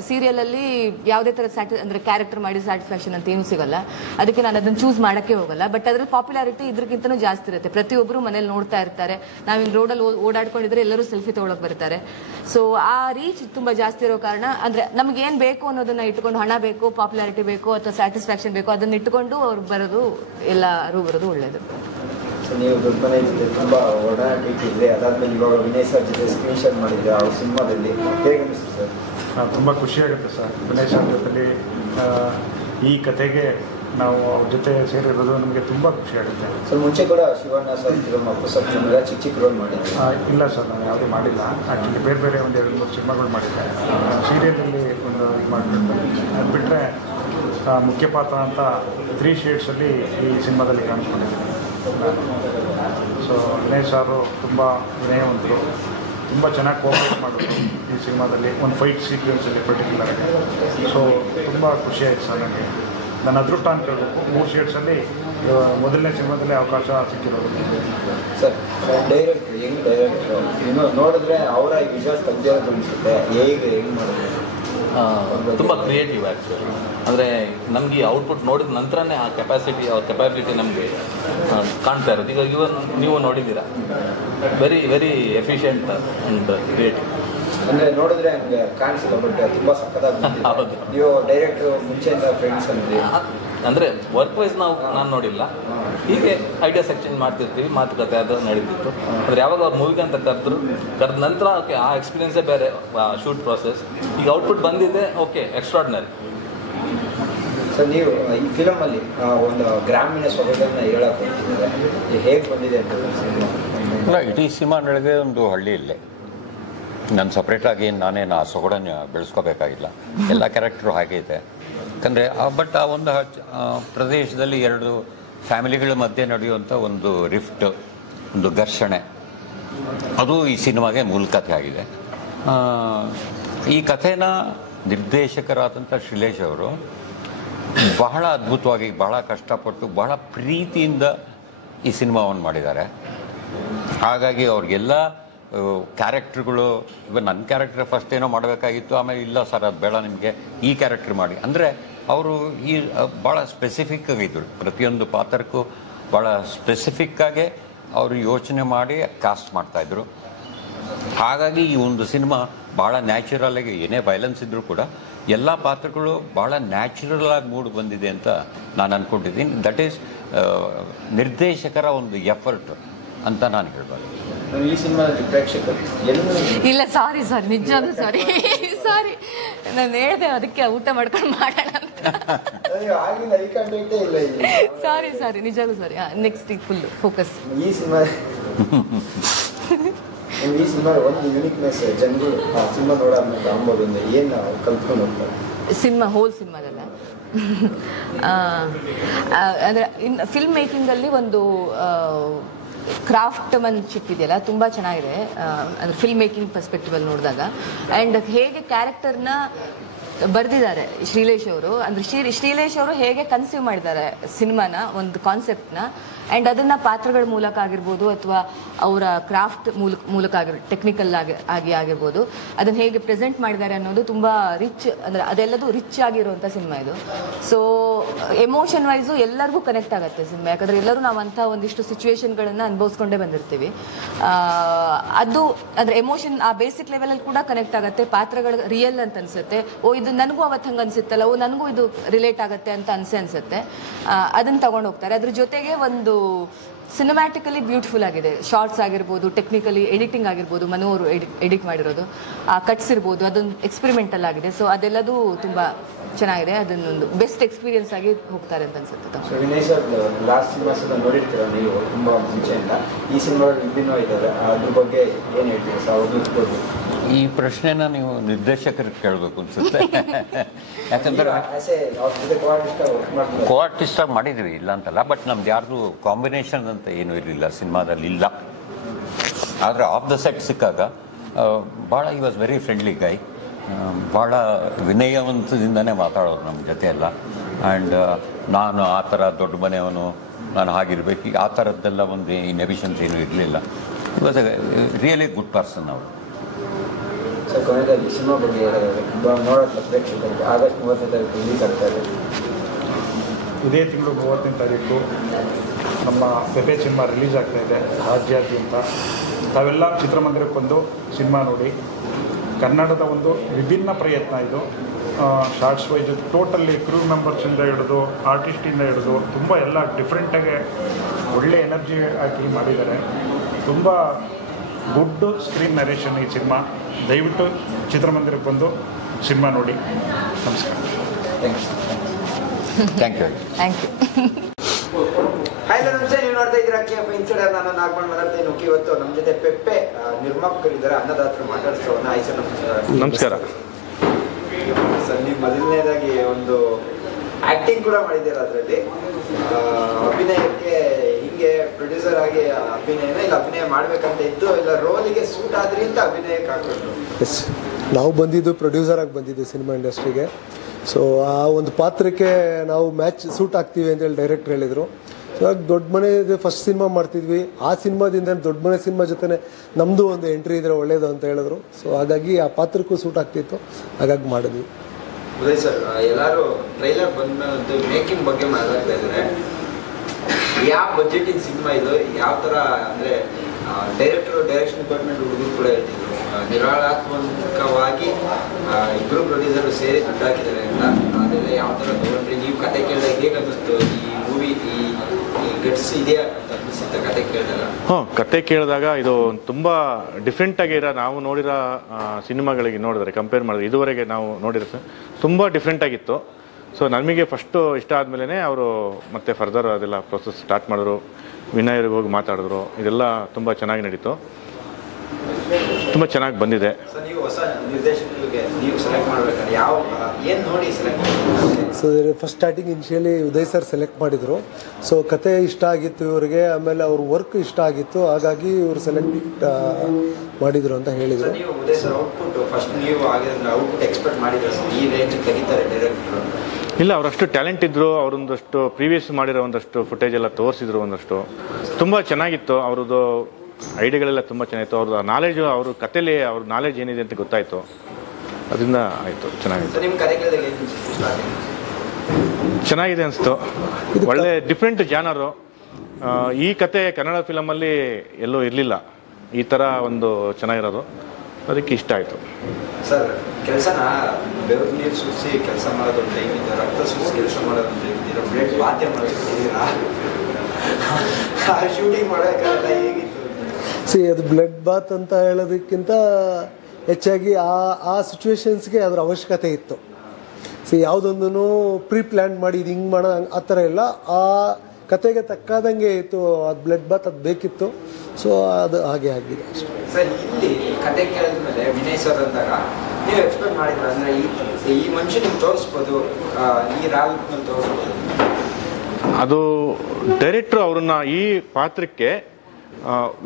ಸೀರಿಯಲಲ್ಲಿ ಯಾವುದೇ ಥರ ಅಂದರೆ ಕ್ಯಾರೆಕ್ಟರ್ ಮಾಡಿ ಸ್ಯಾಟಿಸ್ಫ್ಯಾಕ್ಷನ್ ಅಂತ ಏನೂ ಸಿಗಲ್ಲ. ಅದಕ್ಕೆ ನಾನು ಅದನ್ನು ಚೂಸ್ ಮಾಡೋಕ್ಕೆ ಹೋಗಲ್ಲ. ಬಟ್ ಅದ್ರಲ್ಲಿ ಪಾಪ್ಯುಲಾರಿಟಿ ಇದ್ರಕ್ಕಿಂತನೂ ಜಾಸ್ತಿ ಇರುತ್ತೆ. ಪ್ರತಿಯೊಬ್ಬರು ಮನೇಲಿ ನೋಡ್ತಾ ಇರ್ತಾರೆ. ನಾವು ಹಿಂಗೆ ರೋಡಲ್ಲಿ ಓಡಾಡ್ಕೊಂಡಿದ್ರೆ ಎಲ್ಲರೂ ಸೆಲ್ಫಿ ತೊಗೊಳಕ್ಕೆ ಬರ್ತಾರೆ. ಸೊ ಆ ರೀಚ್ ತುಂಬ ಜಾಸ್ತಿ ಇರೋ ಕಾರಣ ಅಂದರೆ ನಮ್ಗೆ ಏನು ಬೇಕು ಅನ್ನೋದನ್ನ ಇಟ್ಕೊಂಡು, ಹಣ ಬೇಕು, ಪಾಪ್ಯುಲಾರಿಟಿ ಬೇಕು ಅಥವಾ ಸ್ಯಾಟಿಸ್ಫ್ಯಾಕ್ಷನ್ ಬೇಕು, ಅದನ್ನ ಇಟ್ಕೊಂಡು ಅವ್ರು ಬರೋದು, ಎಲ್ಲರೂ ಬರೋದು ಒಳ್ಳೇದು. ನೀವು ದೊಡ್ಡ ಮನೆ ಜೊತೆ ತುಂಬ ಒಡನಾಟ ಇಟ್ಟಿದ್ರೆ, ಅದಾದ್ಮೇಲೆ ಇವಾಗ ವಿನಯ್ ಸರ್ ಜೊತೆ ಸ್ಕ್ರೀನ್ ಶೇರ್ ಮಾಡಿದ್ರೆ ಅವ್ರ ಸಿನಿಮಾದಲ್ಲಿ ಹೇಗೆ ಅನಿಸ್ತು ಸರ್? ತುಂಬ ಖುಷಿಯಾಗುತ್ತೆ ಸರ್. ವಿನಯ್ ಸರ್ ಜೊತೆಲಿ ಈ ಕತೆಗೆ ನಾವು ಅವ್ರ ಜೊತೆ ಸೇರಿರೋದು ನಮಗೆ ತುಂಬ ಖುಷಿಯಾಗುತ್ತೆ. ಸರ್ ಮುಂಚೆ ಕೂಡ ಶಿವಣ್ಣ ಸರ್, ಅಪ್ಪು ಸರ್ ಚಿಕ್ಕ ರೋಲ್ ಮಾಡಿದ್ರು? ಇಲ್ಲ ಸರ್, ನಾನು ಯಾವುದೂ ಮಾಡಿಲ್ಲ. ಆ್ಯಕ್ಚುಲಿ ಬೇರೆ ಒಂದು 2-3 ಸಿನಿಮಾಗಳು ಮಾಡಿದ್ದೆ. ಸೀರಿಯಲಲ್ಲಿ ಒಂದು ಇದು ಮಾಡಿಬಿಟ್ಟು ಅದು ಬಿಟ್ಟರೆ ಮುಖ್ಯ ಪಾತ್ರ ಅಂತ 3 ಶೇಡ್ಸಲ್ಲಿ ಈ ಸಿನಿಮಾದಲ್ಲಿ ಕಾಣಿಸ್ಕೊಂಡಿದ್ದೀನಿ. ಸೊ ವಿನಯ್ ಸಾರು ತುಂಬ ವಿನಯವಂತರು, ತುಂಬ ಚೆನ್ನಾಗಿ ಕೋಆಪರೇಟ್ ಮಾಡಿದ್ರು ಈ ಸಿನಿಮಾದಲ್ಲಿ ಒಂದು ಫೈಟ್ ಸೀಕ್ವೆನ್ಸಲ್ಲಿ ಪರ್ಟಿಕ್ಯುಲರಾಗಿ. ಸೊ ತುಂಬ ಖುಷಿಯಾಯಿತು ಸರ್ ನನಗೆ. ನನ್ನ ಅದೃಷ್ಟ ಅಂತ ಹೇಳಬೇಕು, 3 ಶೇಡ್ಸಲ್ಲಿ ಮೊದಲನೇ ಸಿನಿಮಾದಲ್ಲೇ ಅವಕಾಶ ಸಿಕ್ಕಿರೋದು. ಸರ್ ಡೈರೆಕ್ಟ್ರು ಹೆಂಗೆ ಡೈರೆಕ್ಟ್ರು ಇನ್ನು ನೋಡಿದ್ರೆ ಅವರ ವಿಜುವಲ್ಸ್ ತೆಗ್ದಿರೋದು ಅನಿಸುತ್ತೆ, ಹೇಗೆ ಮಾಡಿದ್ರು? ತುಂಬ ಕ್ರಿಯೇಟಿವ್ ಆ್ಯಕ್ಚುಲಿ. ಅಂದರೆ ನಮಗೆ ಔಟ್ಪುಟ್ ನೋಡಿದ ನಂತರನೇ ಆ ಕೆಪಾಸಿಟಿ ಅವ್ರ ಕೆಪಾಬಿಲಿಟಿ ನಮಗೆ ಕಾಣ್ತಾ ಇರೋದು. ಈಗ ಇವನ್ ನೀವು ನೋಡಿದ್ದೀರಾ, very very efficient and creative. ಅಂದರೆ ನೋಡಿದ್ರೆ ಹಂಗೆ ಕಾಣಿಸಿಲ್ಲ, ಬಟ್ ತುಂಬ ಸಕ್ಕತ್ತಾಗಿ. ಹೌದು, ನೀವು ಡೈರೆಕ್ಟ್ರು ಮುಂಚೆಯಿಂದ ಫ್ರೆಂಡ್ಸ್ ಅಂದ್ರಿ. ಅಂದರೆ ವರ್ಕ್ ವೈಸ್ ನಾನು ನೋಡಿಲ್ಲ, ಹೀಗೆ ಐಡಿಯಾಸ್ ಎಕ್ಸ್ಚೇಂಜ್ ಮಾಡ್ತಿರ್ತೀವಿ, ಮಾತುಕತೆ ಅದು ನಡೀತಿತ್ತು. ಅಂದರೆ ಯಾವಾಗ ಅವ್ರು ಮೂವಿಗೆ ಅಂತ ಕರೆದ ನಂತರ ಓಕೆ ಆ ಎಕ್ಸ್ಪೀರಿಯನ್ಸೇ ಬೇರೆ, ಶೂಟ್ ಪ್ರಾಸೆಸ್. ಈಗ ಔಟ್ಪುಟ್ ಬಂದಿದೆ, ಓಕೆ ಎಕ್ಸ್ಟ್ರಾರ್ಡಿನರಿ. ಸೊ ನೀವು ಈ ಫಿಲಮಲ್ಲಿ ಒಂದು ಗ್ರಾಮೀಣ ಸೊಗಡನ್ನು ಹೇಳಕ್ಕೆ ಹೋಗ್ತಿದ್ದಾರೆ, ಹೇಗೆ ಬಂದಿದೆ ಅಂತ ಅಲ್ಲ, ಇಡೀ ಸಿನಿಮಾ ನಡೆದೇ ಒಂದು ಹಳ್ಳಿಯಲ್ಲೇ. ನಾನು ಸಪ್ರೇಟಾಗಿ ನಾನೇನು ಆ ಸೊಗಡನ್ನು ಬೆಳೆಸ್ಕೋಬೇಕಾಗಿಲ್ಲ, ಎಲ್ಲ ಕ್ಯಾರೆಕ್ಟ್ರು ಹಾಗೆ ಇದೆ. ಯಾಕಂದರೆ ಬಟ್ ಆ ಒಂದು ಪ್ರದೇಶದಲ್ಲಿ 2 ಫ್ಯಾಮಿಲಿಗಳ ಮಧ್ಯೆ ನಡೆಯುವಂಥ ಒಂದು ರಿಫ್ಟ್, ಒಂದು ಘರ್ಷಣೆ, ಅದು ಈ ಸಿನಿಮಾಗೆ ಮೂಲ ಕಥೆ ಆಗಿದೆ. ಈ ಕಥೆನ ನಿರ್ದೇಶಕರಾದಂಥ ಶ್ರೀಲೇಶ್ ಅವರು ಬಹಳ ಅದ್ಭುತವಾಗಿ, ಬಹಳ ಕಷ್ಟಪಟ್ಟು, ಬಹಳ ಪ್ರೀತಿಯಿಂದ ಈ ಸಿನಿಮಾವನ್ನು ಮಾಡಿದ್ದಾರೆ. ಹಾಗಾಗಿ ಅವ್ರಿಗೆಲ್ಲ ಕ್ಯಾರೆಕ್ಟ್ರುಗಳು, ಇವಾಗ ನನ್ನ ಕ್ಯಾರೆಕ್ಟರ್ ಫಸ್ಟ್ ಏನೋ ಮಾಡಬೇಕಾಗಿತ್ತು, ಆಮೇಲೆ ಇಲ್ಲ ಸರ್ ಅದು ಬೇಡ ನಿಮಗೆ ಈ ಕ್ಯಾರೆಕ್ಟರ್ ಮಾಡಿ ಅಂದರೆ ಅವರು ಈ ಭಾಳ ಸ್ಪೆಸಿಫಿಕ್ ಆಗಿದ್ದರು. ಪ್ರತಿಯೊಂದು ಪಾತ್ರಕ್ಕೂ ಭಾಳ ಸ್ಪೆಸಿಫಿಕ್ಕಾಗೆ ಅವರು ಯೋಚನೆ ಮಾಡಿ ಕಾಸ್ಟ್ ಮಾಡ್ತಾಯಿದ್ರು. ಹಾಗಾಗಿ ಈ ಒಂದು ಸಿನಿಮಾ ಭಾಳ ನ್ಯಾಚುರಲಾಗಿ, ಏನೇ ವೈಲೆನ್ಸ್ ಇದ್ದರೂ ಕೂಡ ಎಲ್ಲ ಪಾತ್ರಗಳು ಭಾಳ ನ್ಯಾಚುರಲ್ ಆಗಿ ಮೂಡಿ ಬಂದಿದೆ ಅಂತ ನಾನು ಅಂದ್ಕೊಂಡಿದ್ದೀನಿ. ದಟ್ ಈಸ್ ನಿರ್ದೇಶಕರ ಒಂದು ಎಫರ್ಟ್ ಅಂತ ನಾನು ಹೇಳ್ಬೋದು. ಈ ಸಿನಿಮಾದಲ್ಲಿ ಪ್ರೇಕ್ಷಕರು ಇಲ್ಲ, ಸಾರಿ ನಿಜವಾಗ್ಲೂ ಸಾರಿ ನಾನು ಹೇಳಿದೆ, ಅದಕ್ಕೆ ಊಟ ಮಾಡ್ಕೊಂಡು ಮಾಡೋಣ ಅಂತ. ಸಾರಿ ನಿಜವಾಗ್ಲೂ ಸಾರಿ. ನೆಕ್ಸ್ಟ್ ಈಗ ಫುಲ್ ಫೋಕಸ್. ಈ ಸಿನಿಮಾ ಒಂದು ಯುನಿಕ್ನೆಸ್ ಜನರು ಸಿನಿಮಾ ನೋಡೋದ್ಮೇಲೆ ಅಂಬೋದು ಏನು ಕಲ್ತ್ಕೊಂಡು ಹೋಗ್ತಾರೆ ಸಿನಿಮಾ ಹೋಲ್ ಸಿನಿಮಾದಲ್ಲ. ಅಂದರೆ ಫಿಲ್ಮ್ ಮೇಕಿಂಗಲ್ಲಿ ಒಂದು ಕ್ರಾಫ್ಟ್ಮನ್ಶಿಪ್ ಇದೆಯಲ್ಲ, ತುಂಬ ಚೆನ್ನಾಗಿದೆ. ಅಂದರೆ ಫಿಲ್ಮ್ ಮೇಕಿಂಗ್ ಪರ್ಸ್ಪೆಕ್ಟಿವಲ್ಲಿ ನೋಡಿದಾಗ ಆ್ಯಂಡ್ ಹೇಗೆ ಕ್ಯಾರೆಕ್ಟರ್ನ ಬರೆದಿದ್ದಾರೆ ಶ್ರೀಲೇಶ್ ಅವರು. ಅಂದರೆ ಶ್ರೀಲೇಶ್ ಅವರು ಹೇಗೆ ಕನ್ಸೀವ್ ಮಾಡಿದ್ದಾರೆ ಸಿನಿಮಾನ, ಒಂದು ಕಾನ್ಸೆಪ್ಟ್ನ, ಆ್ಯಂಡ್ ಅದನ್ನು ಪಾತ್ರಗಳ ಮೂಲಕ ಆಗಿರ್ಬೋದು ಅಥವಾ ಅವರ ಕ್ರಾಫ್ಟ್ ಮೂಲಕ ಟೆಕ್ನಿಕಲ್ ಆಗಿರ್ಬೋದು, ಅದನ್ನು ಹೇಗೆ ಪ್ರೆಸೆಂಟ್ ಮಾಡಿದ್ದಾರೆ ಅನ್ನೋದು ತುಂಬ ರಿಚ್, ಅಂದರೆ ಅದೆಲ್ಲದು ರಿಚ್ ಆಗಿರುವಂಥ ಸಿನಿಮಾ ಇದು. ಸೊ ಎಮೋಷನ್ ವೈಸು ಎಲ್ಲರಿಗೂ ಕನೆಕ್ಟ್ ಆಗುತ್ತೆ ಸಿನಿಮಾ, ಯಾಕಂದರೆ ಎಲ್ಲರೂ ನಾವು ಅಂಥ ಒಂದಿಷ್ಟು ಸಿಚುವೇಶನ್ಗಳನ್ನು ಅನುಭವಿಸ್ಕೊಂಡೇ ಬಂದಿರ್ತೀವಿ. ಅದು ಅಂದರೆ ಎಮೋಷನ್ ಆ ಬೇಸಿಕ್ ಲೆವೆಲಲ್ಲಿ ಕೂಡ ಕನೆಕ್ಟ್ ಆಗುತ್ತೆ. ಪಾತ್ರಗಳು ರಿಯಲ್ ಅಂತ ಅನಿಸುತ್ತೆ, ಇದು ನನಗೂ ಅವತ್ತು ಹಂಗೆ ಅನಿಸುತ್ತಲ್ಲ, ನನಗೂ ಇದು ರಿಲೇಟ್ ಆಗುತ್ತೆ ಅಂತ ಅನಿಸುತ್ತೆ. ಅದನ್ನು ತಗೊಂಡು ಹೋಗ್ತಾರೆ. ಅದ್ರ ಜೊತೆಗೆ ಒಂದು ಸಿನಿಮ್ಯಾಟಿಕಲಿ ಬ್ಯೂಟಿಫುಲ್ ಆಗಿದೆ. ಶಾರ್ಟ್ಸ್ ಆಗಿರ್ಬೋದು, ಟೆಕ್ನಿಕಲಿ ಎಡಿಟಿಂಗ್ ಆಗಿರ್ಬೋದು, ಮನೋರು ಎಡಿಟ್ ಮಾಡಿರೋದು, ಆ ಕಟ್ಸ್ ಇರ್ಬೋದು, ಅದೊಂದು ಎಕ್ಸ್ಪೆರಿಮೆಂಟಲ್ ಆಗಿದೆ. ಸೊ ಅದೆಲ್ಲದೂ ತುಂಬ ಚೆನ್ನಾಗಿದೆ. ಅದನ್ನೊಂದು ಬೆಸ್ಟ್ ಎಕ್ಸ್ಪೀರಿಯನ್ಸ್ ಆಗಿ ಹೋಗ್ತಾರೆ ಅಂತ ಅನ್ಸುತ್ತೆ. ವಿನಯ್ ಸರ್ ಲಾಸ್ಟ್ ಸಿನಿಮಾಸ್ ನೋಡಿರ್ತೀರ ನೀವು ತುಂಬ ಮುಂಚೆಯಿಂದ, ಈ ಸಿನಿಮಾಗಳು ವಿಭಿನ್ನ ಇದ್ದಾರೆ, ಅದ್ರ ಬಗ್ಗೆ ಏನು ಹೇಳ್ತೀರಾ ಸರ್? ಈ ಪ್ರಶ್ನೆನ ನೀವು ನಿರ್ದೇಶಕರಿಗೆ ಕೇಳಬೇಕು ಅನ್ಸುತ್ತೆ. ಯಾಕಂದ್ರೆ ಕೋ-ಆರ್ಟಿಸ್ಟಾಗಿ ಮಾಡಿದ್ವಿ, ಇಲ್ಲ ಅಂತಲ್ಲ, ಬಟ್ ನಮ್ದು ಯಾರ್ದು ಕಾಂಬಿನೇಷನ್ ಅಂತ ಏನೂ ಇರಲಿಲ್ಲ ಸಿನಿಮಾದಲ್ಲಿ, ಇಲ್ಲ. ಆದರೆ ಆಫ್ ದ ಸೆಟ್ ಸಿಕ್ಕಾಗ ಭಾಳ ಈ ವಾಸ್ ವೆರಿ ಫ್ರೆಂಡ್ಲಿ ಗೈ, ಭಾಳ ವಿನಯವಂತದಿಂದನೇ ಮಾತಾಡೋರು ನಮ್ಮ ಜೊತೆ ಎಲ್ಲ. ಆ್ಯಂಡ್ ನಾನು ಆ ಥರ ದೊಡ್ಡ ಮನೆಯವನು, ನಾನು ಹಾಗಿರ್ಬೇಕು, ಈಗ ಆ ಥರದ್ದೆಲ್ಲ ಒಂದು ಇನ್ಎಬಿಷನ್ಸ್ ಏನೂ ಇರಲಿಲ್ಲ. It was A really good person ಅವರು. ಸರ್ ಕೊನೆಯದಾಗಿ ಸಿನಿಮಾ ಬಗ್ಗೆ ನೋಡೋಕ್ಕೆ ಪ್ರೇಕ್ಷಕರಿಗೆ ಆಗಸ್ಟ್ 30ನೇ ತಾರೀಕು ರಿಲೀಸ್ ಆಗ್ತಾ ಇದೆ. ಇದೇ ತಿಂಗಳು 30ನೇ ತಾರೀಕು ನಮ್ಮ ಪೆಪೆ ಸಿನಿಮಾ ರಿಲೀಸ್ ಆಗ್ತಾ ಇದೆ ರಾಜ್ಯಾದ್ಯಂತ. ತಾವೆಲ್ಲ ಚಿತ್ರಮಂದಿರಕ್ಕೊಂದು ಸಿನಿಮಾ ನೋಡಿ. ಕನ್ನಡದ ಒಂದು ವಿಭಿನ್ನ ಪ್ರಯತ್ನ ಇದು. ಶಾರ್ಟ್ಸ್ ವೈಸ್ ಟೋಟಲ್ಲಿ ಕ್ರೂ ಮೆಂಬರ್ಸಿಂದ ಹಿಡಿದು ಆರ್ಟಿಸ್ಟಿಂದ ಹಿಡಿದು ತುಂಬ ಎಲ್ಲ ಡಿಫ್ರೆಂಟಾಗಿ ಒಳ್ಳೆ ಎನರ್ಜಿ ಹಾಕಿ ಮಾಡಿದ್ದಾರೆ. ತುಂಬ ಗುಡ್ ಸ್ಕ್ರೀನ್ ನರೇಷನ್ ಈ ಸಿನಿಮಾ. ದಯವಿಟ್ಟು ಚಿತ್ರಮಂದಿರಕ್ಕೆ ಬಂದು ಸಿನಿಮಾ ನೋಡಿ. ನಮಸ್ಕಾರ. Thank you. ಹಾಯ್ ನಮಸ್ತೆ, ನೀವು ನೋಡ್ತಾ ಇದ್ದೀರಾ KF ಇನ್ಸೈಡರ್. ನಾನು ನಾಗಮಣ್ ಮಾತಾಡ್ತೀನಿ. ಇವತ್ತು ನಮ್ಮ ಜೊತೆ ಪೆಪ್ಪೆ ನಿರ್ಮಾಪಕರಿದ್ದಾರೆ, ಅನ್ನದಾತರು ಮಾತಾಡ್ಸೋಣ. ಆಯ್ತು ಸರ್, ನಮಸ್ಕಾರ. ನಮಸ್ಕಾರ ಸರ್, ನೀವು ಮೊದಲನೇದಾಗಿ ಒಂದು ಆಕ್ಟಿಂಗ್ ಕೂಡ ಮಾಡಿದ್ದೀರ ಅದರಲ್ಲಿ. ಅಭಿನಯಕ್ಕೆ ಹಿಂಗೆ ಪ್ರೊಡ್ಯೂಸರ್ ಆಗಿ ಅಭಿನಯನ ಇಲ್ಲ ಅಭಿನಯ ಮಾಡ್ಬೇಕಂತ ಇದ್ದು ಇಲ್ಲ ರೋಲಿಗೆ ಸೂಟ್ ಆದ್ರಿಂದ ಅಭಿನಯಕ್ಕೆ ಹಾಕೊಂಡು? ಎಸ್, ನಾವು ಬಂದಿದ್ದು ಪ್ರೊಡ್ಯೂಸರ್ ಆಗಿ ಬಂದಿದ್ದು ಸಿನಿಮಾ ಇಂಡಸ್ಟ್ರಿಗೆ. ಸೊ ಆ ಒಂದು ಪಾತ್ರಕ್ಕೆ ನಾವು ಮ್ಯಾಚ್ ಸೂಟ್ ಆಗ್ತೀವಿ ಅಂತೇಳಿ ಡೈರೆಕ್ಟರ್ ಹೇಳಿದರು. ಸೊ ಆಗ ದೊಡ್ಡ ಮನೆ ಫಸ್ಟ್ ಸಿನಿಮಾ ಮಾಡ್ತಿದ್ವಿ, ಆ ಸಿನಿಮಾದಿಂದ ದೊಡ್ಡ ಮನೆ ಸಿನಿಮಾ ಜೊತೆ ನಮ್ಮದು ಒಂದು ಎಂಟ್ರಿ ಇದ್ರೆ ಒಳ್ಳೇದು ಅಂತ ಹೇಳಿದ್ರು. ಸೊ ಹಾಗಾಗಿ ಆ ಪಾತ್ರಕ್ಕೂ ಸೂಟ್ ಆಗ್ತಿತ್ತು, ಹಾಗಾಗಿ ಮಾಡಿದ್ವಿ. ಉದಯ್ ಸರ್, ಎಲ್ಲರೂ ಟ್ರೈಲರ್ ಬಂದ್ಮೇಲೆ ಮೇಕಿಂಗ್ ಬಗ್ಗೆ ಮಾತಾಡ್ತಾ ಇದ್ದಾರೆ. ಯಾವ ಬಜೆಟಿನ ಸಿನಿಮಾ ಇದು, ಯಾವ ಥರ ಅಂದರೆ ಡೈರೆಕ್ಷನ್ ಡಿಪಾರ್ಟ್ಮೆಂಟ್ ಹುಡುಗರು ಕೂಡ ಹೇಳ್ತಿದ್ರು ನಿರಾಳಾತ್ಮಕವಾಗಿ ಇಬ್ಬರು ಪ್ರೊಡ್ಯೂಸರ್ ಸೇರಿ ದುಡ್ಡು ಹಾಕಿದ್ದಾರೆ ಅಂತ. ಅದೆಲ್ಲ ಯಾವ ಥರ ತಗೊಂಡ್ರಿ ನೀವು? ಕತೆ ಕೇಳಿದಾಗ ಹೇಗೆ ಅನ್ನಿಸ್ತು ಈ ಮೂವಿ, ಈ ಗಟ್ಸ್ ಇದೆಯಾ ಅಂತ ಅನಿಸುತ್ತೆ ಕತೆ ಕೇಳಿದಾಗ? ಕತೆ ಕೇಳಿದಾಗ ಇದು ತುಂಬ ಡಿಫ್ರೆಂಟ್ ಆಗಿರೋ ನಾವು ನೋಡಿರೋ ಸಿನಿಮಾಗಳಿಗೆ ನೋಡಿದ್ರೆ ಕಂಪೇರ್ ಮಾಡಿದ್ರೆ ಇದುವರೆಗೆ ನಾವು ನೋಡಿರೋ ತುಂಬ ಡಿಫ್ರೆಂಟ್ ಆಗಿತ್ತು. ಸೊ ನಮಗೆ ಫಸ್ಟು ಇಷ್ಟ ಆದಮೇಲೆ ಅವರು ಮತ್ತೆ ಫರ್ದರ್ ಅದೆಲ್ಲ ಪ್ರೊಸೆಸ್ ಸ್ಟಾರ್ಟ್ ಮಾಡಿದ್ರು, ವಿನಯರಿಗೆ ಹೋಗಿ ಮಾತಾಡಿದ್ರು. ಇದೆಲ್ಲ ತುಂಬ ಚೆನ್ನಾಗಿ ನಡೀತು, ತುಂಬ ಚೆನ್ನಾಗಿ ಬಂದಿದೆ. ನೀವು ಹೊಸ ನಿರ್ದೇಶಕರಿಗೆ ನೀವು ಸೆಲೆಕ್ಟ್ ಮಾಡಬೇಕಾದ್ರೆ ಯಾವ ಏನು ನೋಡಿ ಸೆಲೆಕ್ಟ್ ಮಾಡಿ? So first starting initially Uday sir select ಮಾಡಿದರು. ಸೊ ಕತೆ ಇಷ್ಟ ಆಗಿತ್ತು ಇವರಿಗೆ, ಆಮೇಲೆ ಅವ್ರ ವರ್ಕ್ ಇಷ್ಟ ಆಗಿತ್ತು, ಹಾಗಾಗಿ ಇವರು ಸೆಲೆಕ್ಟ್ ಮಾಡಿದರು ಅಂತ ಹೇಳಿದರು. ನೀವು ಉದಯ್ ಸರ್ ಔಟ್ಪುಟ್ ಫಸ್ಟ್ ನೀವು ಆಗಿದ್ರೆ ಔಟ್ಪುಟ್ ಎಕ್ಸ್ಪೆಕ್ಟ್ ಮಾಡಿದ್ರೆ ಈ ರೇಂಜ್ ತೆಗಿತಾರೆ ಡೈರೆಕ್ಟರ್? ಇಲ್ಲ, ಅವರಷ್ಟು ಟ್ಯಾಲೆಂಟ್ ಇದ್ದರು. ಅವರೊಂದಷ್ಟು ಪ್ರೀವಿಯಸ್ ಮಾಡಿರೋ ಒಂದಷ್ಟು ಫುಟೇಜ್ ಎಲ್ಲ ತೋರಿಸಿದ್ರು, ಒಂದಷ್ಟು ತುಂಬ ಚೆನ್ನಾಗಿತ್ತು. ಅವ್ರದ್ದು ಐಡಿಯಾಗಳೆಲ್ಲ ತುಂಬ ಚೆನ್ನಾಗಿತ್ತು. ಅವ್ರದ್ದು ನಾಲೆಜು, ಅವ್ರ ಕಥೆಯಲ್ಲಿ ಅವ್ರ ನಾಲೆಜ್ ಏನಿದೆ ಅಂತ ಗೊತ್ತಾಯಿತು. ಅದರಿಂದ ಆಯಿತು, ಚೆನ್ನಾಗಿತ್ತು. ನಿಮ್ಮ ಕತೆ ಕೇಳಿದಾಗ ಚೆನ್ನಾಗಿದೆ ಅನಿಸ್ತು. ಒಳ್ಳೆ ಡಿಫ್ರೆಂಟ್ ಜಾನರು. ಈ ಕತೆ ಕನ್ನಡ ಫಿಲಮಲ್ಲಿ ಎಲ್ಲೂ ಇರಲಿಲ್ಲ, ಈ ಥರ ಒಂದು ಚೆನ್ನಾಗಿರೋದು. ಅದಕ್ಕೆ ಇಷ್ಟ ಆಯಿತು. ಸರ್, ಕೆಲಸನ ಬೆವರು ನೀರು ಸುರಿಸಿ ಕೆಲಸ ಮಾಡೋದು ಟೈಮ್ ಇದೆ, ರಕ್ತ ಸುರಿಸಿ ಕೆಲಸ ಮಾಡೋದು ಇದ್ದೀರಾ, ಬ್ಲಡ್ ವಾದ್ಯ ಮಾಡೋದಿದ್ದೀರಾ, ಶೂಟಿಂಗ್ ಮಾಡೋಕ್ಕಾಗಲ್ಲ, ಹೇಗಿತ್ತು? ಅದು ಬ್ಲಡ್ ಬಾತ್ ಅಂತ ಹೇಳೋದಕ್ಕಿಂತ ಹೆಚ್ಚಾಗಿ ಆ ಸಿಚುವೇಶನ್ಸ್ಗೆ ಅದರ ಅವಶ್ಯಕತೆ ಇತ್ತು. ಯಾವುದೊಂದೂ ಪ್ರೀ ಪ್ಲ್ಯಾನ್ ಮಾಡಿ ಇದು ಹಿಂಗೆ ಮಾಡೋ ಆ ಥರ ಇಲ್ಲ, ಆ ಕತೆಗೆ ತಕ್ಕಾದಂಗೆ ಇತ್ತು. ಅದು ಬ್ಲಡ್ ಬಾತ್ ಅದು ಬೇಕಿತ್ತು. ಸೊ ಅದು ಹಾಗೆ ಆಗಿದೆ ಅಷ್ಟೇ. ಸರ್, ಇಲ್ಲಿ ಕತೆ ಕೇಳಿದ್ಮೇಲೆ ವಿನಯ್ ಸರ್ ಅಂದಾಗ ನೀವು ಎಕ್ಸ್ಪೆಕ್ಟ್ ಮಾಡಿದ್ರೆ ಅಂದರೆ ಈ ಮನುಷ್ಯ ನಿಮ್ಗೆ ತೋರಿಸ್ಬೋದು, ಈ ರಾಗದಲ್ಲಿ ತೋರಿಸ್ಬೋದು? ಅದು ಡೈರೆಕ್ಟ್ರು ಅವ್ರನ್ನ ಈ ಪಾತ್ರಕ್ಕೆ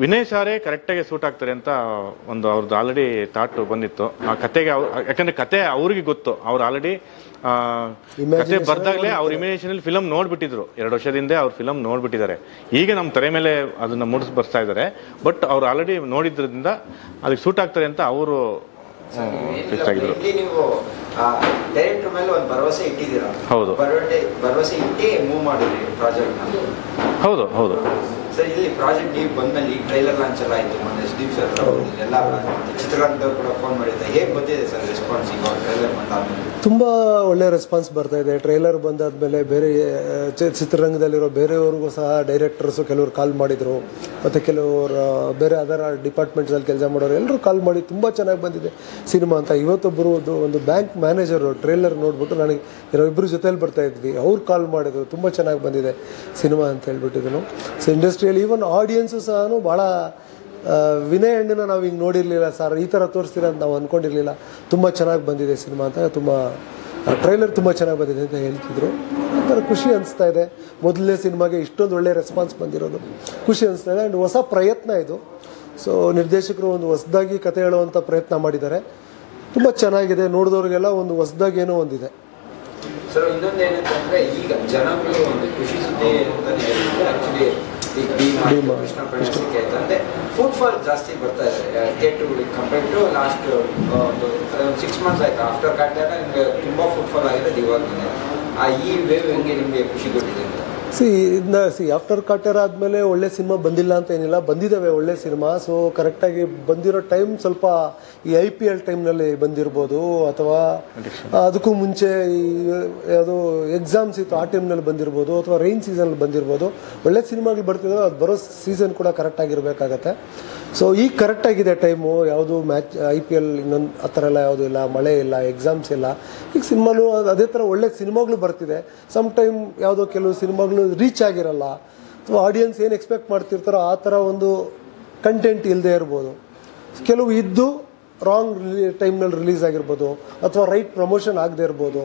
ವಿನಯ್ ಸಾರೇ ಕರೆಕ್ಟಾಗಿ ಸೂಟ್ ಆಗ್ತಾರೆ ಅಂತ ಒಂದು ಅವ್ರದ್ದು ಆಲ್ರೆಡಿ ಥಾಟ್ ಬಂದಿತ್ತು. ಆ ಕತೆಗೆ ಯಾಕಂದ್ರೆ ಕತೆ ಅವ್ರಿಗೆ ಗೊತ್ತು. ಅವ್ರು ಆಲ್ರೆಡಿ ಕತೆ ಬರ್ದಾಗಲೇ ಅವ್ರ ಇಮ್ಯಾಜಿನೇಷನಲ್ಲಿ ಫಿಲಮ್ ನೋಡ್ಬಿಟ್ಟಿದ್ರು. 2 ವರ್ಷದಿಂದ ಅವ್ರ ಫಿಲಮ್ ನೋಡ್ಬಿಟ್ಟಿದ್ದಾರೆ. ಈಗ ನಮ್ಮ ತೆರೆ ಮೇಲೆ ಅದನ್ನ ಮೂಡಿಸಿ ಬರ್ತಾ ಇದ್ದಾರೆ. ಬಟ್ ಅವ್ರು ಆಲ್ರೆಡಿ ನೋಡಿದ್ರಿಂದ ಅದಕ್ಕೆ ಸೂಟ್ ಆಗ್ತಾರೆ ಅಂತ ಅವರು ಫಿಕ್ಸ್ ಆಗಿದ್ರು. ನೀವು ಡೈರೆಕ್ಟರ್ ಮೇಲೆ ಒಂದು ಭರವಸೆ ಇಟ್ಟಿದ್ದೀರಾ? ಹೌದು, ಭರವಸೆ ಇಟ್ಟೇ ಮೂವ್ ಮಾಡಿದ್ರಿ ಪ್ರಾಜೆಕ್ಟ್. ಹೌದು ಹೌದು. ಸರ್, ಇಲ್ಲಿ ಪ್ರಾಜೆಕ್ಟ್ ನೀವು ಬಂದ್ಮೇಲೆ ಈಗ ಟ್ರೈಲರ್ ಲಾಂಚ್ ಎಲ್ಲ ಆಯಿತು, ಮೊನ್ನೆ SDP ಸರ್ ಎಲ್ಲ ಚಿತ್ರರಂಗದವ್ರು ಕೂಡ ಫೋನ್ ಮಾಡಿದ್ದಾರೆ. ಹೇಗೆ ಬಂದಿದೆ ಸರ್ ರೆಸ್ಪಾನ್ಸ್ ಈಗ ಟ್ರೈಲರ್ ಬಂದಾದ್ಮೇಲೆ? ತುಂಬ ಒಳ್ಳೆ ರೆಸ್ಪಾನ್ಸ್ ಬರ್ತಾ ಇದೆ. ಟ್ರೈಲರ್ ಬಂದಾದ್ಮೇಲೆ ಬೇರೆ ಚಿತ್ರರಂಗದಲ್ಲಿರೋ ಬೇರೆಯವ್ರಿಗೂ ಸಹ ಡೈರೆಕ್ಟರ್ಸು ಕೆಲವರು ಕಾಲ್ ಮಾಡಿದರು, ಮತ್ತು ಕೆಲವರು ಬೇರೆ ಅದರ ಡಿಪಾರ್ಟ್ಮೆಂಟ್ಸಲ್ಲಿ ಕೆಲಸ ಮಾಡೋರು ಎಲ್ಲರೂ ಕಾಲ್ ಮಾಡಿ ತುಂಬ ಚೆನ್ನಾಗಿ ಬಂದಿದೆ ಸಿನಿಮಾ ಅಂತ. ಇವತ್ತೊಬ್ಬರು ಒಂದು ಬ್ಯಾಂಕ್ ಮ್ಯಾನೇಜರು ಟ್ರೈಲರ್ ನೋಡ್ಬಿಟ್ಟು ನನಗೆ ಇಬ್ಬರು ಜೊತೆಲಿ ಬರ್ತಾ ಇದ್ವಿ, ಅವ್ರು ಕಾಲ್ ಮಾಡಿದ್ರು ತುಂಬ ಚೆನ್ನಾಗಿ ಬಂದಿದೆ ಸಿನಿಮಾ ಅಂತ ಹೇಳ್ಬಿಟ್ಟಿದ್ರು. ಸೊ ಇಂಡಸ್ಟ್ರಿಯಲ್ಲಿ ಈವನ್ ಆಡಿಯನ್ಸು ಸಹ ಭಾಳ ವಿನಯ್ ಅಣ್ಣನ ನಾವು ಹಿಂಗೆ ನೋಡಿರಲಿಲ್ಲ ಸರ್, ಈ ಥರ ತೋರಿಸ್ತೀರ ಅಂತ ನಾವು ಅಂದ್ಕೊಂಡಿರಲಿಲ್ಲ, ತುಂಬ ಚೆನ್ನಾಗಿ ಬಂದಿದೆ ಸಿನಿಮಾ ಅಂತ, ತುಂಬ ಟ್ರೈಲರ್ ತುಂಬ ಚೆನ್ನಾಗಿ ಬಂದಿದೆ ಅಂತ ಹೇಳ್ತಿದ್ರು. ಒಂಥರ ಖುಷಿ ಅನಿಸ್ತಾ ಇದೆ. ಮೊದಲನೇ ಸಿನಿಮಾಗೆ ಇಷ್ಟೊಂದು ಒಳ್ಳೆ ರೆಸ್ಪಾನ್ಸ್ ಬಂದಿರೋದು ಖುಷಿ ಅನಿಸ್ತಾ ಇದೆ. ಆ್ಯಂಡ್ ಹೊಸ ಪ್ರಯತ್ನ ಇದು. ಸೊ ನಿರ್ದೇಶಕರು ಒಂದು ಹೊಸದಾಗಿ ಕತೆ ಹೇಳುವಂಥ ಪ್ರಯತ್ನ ಮಾಡಿದ್ದಾರೆ, ತುಂಬ ಚೆನ್ನಾಗಿದೆ. ನೋಡಿದವ್ರಿಗೆಲ್ಲ ಒಂದು ಹೊಸದಾಗಿ ಏನೋ ಒಂದಿದೆ. ಸರ್, ಇನ್ನೊಂದು ಏನಂತಂದರೆ ಈಗ ಜನಗಳು ಒಂದು ಖುಷಿ ಸುದ್ದಿ ಅಂತಲೇ ಆ್ಯಕ್ಚುಲಿ ಕೃಷ್ಣ ಪ್ರವೇಶಕ್ಕೆ ಅಂತಂದರೆ ಫುಟ್ಫಾಲ್ ಜಾಸ್ತಿ ಬರ್ತಾ ಇದೆ ಕಂಪೇರ್ ಟು ಲಾಸ್ಟ್ ಒಂದು 6 months ಆಯಿತು. ಆಫ್ಟರ್ ಕಾಟ್ಯಾಗ ನಿಮಗೆ ತುಂಬ ಫುಟ್ಫಾಲ್ ಆಗಿರೋದು ಇವಾಗಲೇ. ಈ ವೇವ್ ಹೆಂಗೆ ನಿಮಗೆ ಖುಷಿ ಕೊಟ್ಟಿದೆ ಅಂತ? ಆಫ್ಟರ್ ಕಾಟರ್ ಆದಮೇಲೆ ಒಳ್ಳೆ ಸಿನಿಮಾ ಬಂದಿಲ್ಲ ಅಂತ ಏನಿಲ್ಲ, ಬಂದಿದ್ದಾವೆ ಒಳ್ಳೆ ಸಿನಿಮಾ. ಸೊ ಕರೆಕ್ಟಾಗಿ ಬಂದಿರೋ ಟೈಮ್ ಸ್ವಲ್ಪ ಈ IPL ಟೈಮ್ನಲ್ಲಿ ಬಂದಿರ್ಬೋದು, ಅಥವಾ ಅದಕ್ಕೂ ಮುಂಚೆ ಯಾವುದೋ ಎಕ್ಸಾಮ್ಸ್ ಇತ್ತು ಆ ಟೈಮ್ನಲ್ಲಿ ಬಂದಿರ್ಬೋದು, ಅಥವಾ ರೈನ್ ಸೀಸನಲ್ಲಿ ಬಂದಿರ್ಬೋದು. ಒಳ್ಳೆ ಸಿನಿಮಾಗಳು ಬರ್ತಿದ್ದಾವೆ, ಅದು ಬರೋ ಸೀಸನ್ ಕೂಡ ಕರೆಕ್ಟಾಗಿರಬೇಕಾಗತ್ತೆ. ಸೊ ಈಗ ಕರೆಕ್ಟಾಗಿದೆ ಟೈಮು. ಯಾವುದು ಮ್ಯಾಚ್ IPL ಇನ್ನೊಂದು ಆ ಥರ ಎಲ್ಲ ಯಾವುದೂ ಇಲ್ಲ, ಮಳೆ ಇಲ್ಲ, ಎಕ್ಸಾಮ್ಸ್ ಇಲ್ಲ. ಈಗ ಸಿನಿಮಾನು ಅದೇ ಥರ ಒಳ್ಳೆ ಸಿನಿಮಾಗಳು ಬರ್ತಿದೆ. ಸಮ್ ಟೈಮ್ ಯಾವುದೋ ಕೆಲವು ಸಿನಿಮಾಗಳು ರೀಚ್ ಆಗಿರಲ್ಲ, ಅಥವಾ ಆಡಿಯನ್ಸ್ ಏನು ಎಕ್ಸ್ಪೆಕ್ಟ್ ಮಾಡ್ತಿರ್ತಾರೋ ಆ ಥರ ಒಂದು ಕಂಟೆಂಟ್ ಇಲ್ಲದೆ ಇರ್ಬೋದು. ಕೆಲವು ಇದ್ದು ರಾಂಗ್ ಟೈಮ್ನಲ್ಲಿ ರಿಲೀಸ್ ಆಗಿರ್ಬೋದು, ಅಥವಾ ರೈಟ್ ಪ್ರಮೋಷನ್ ಆಗದೆ ಇರ್ಬೋದು.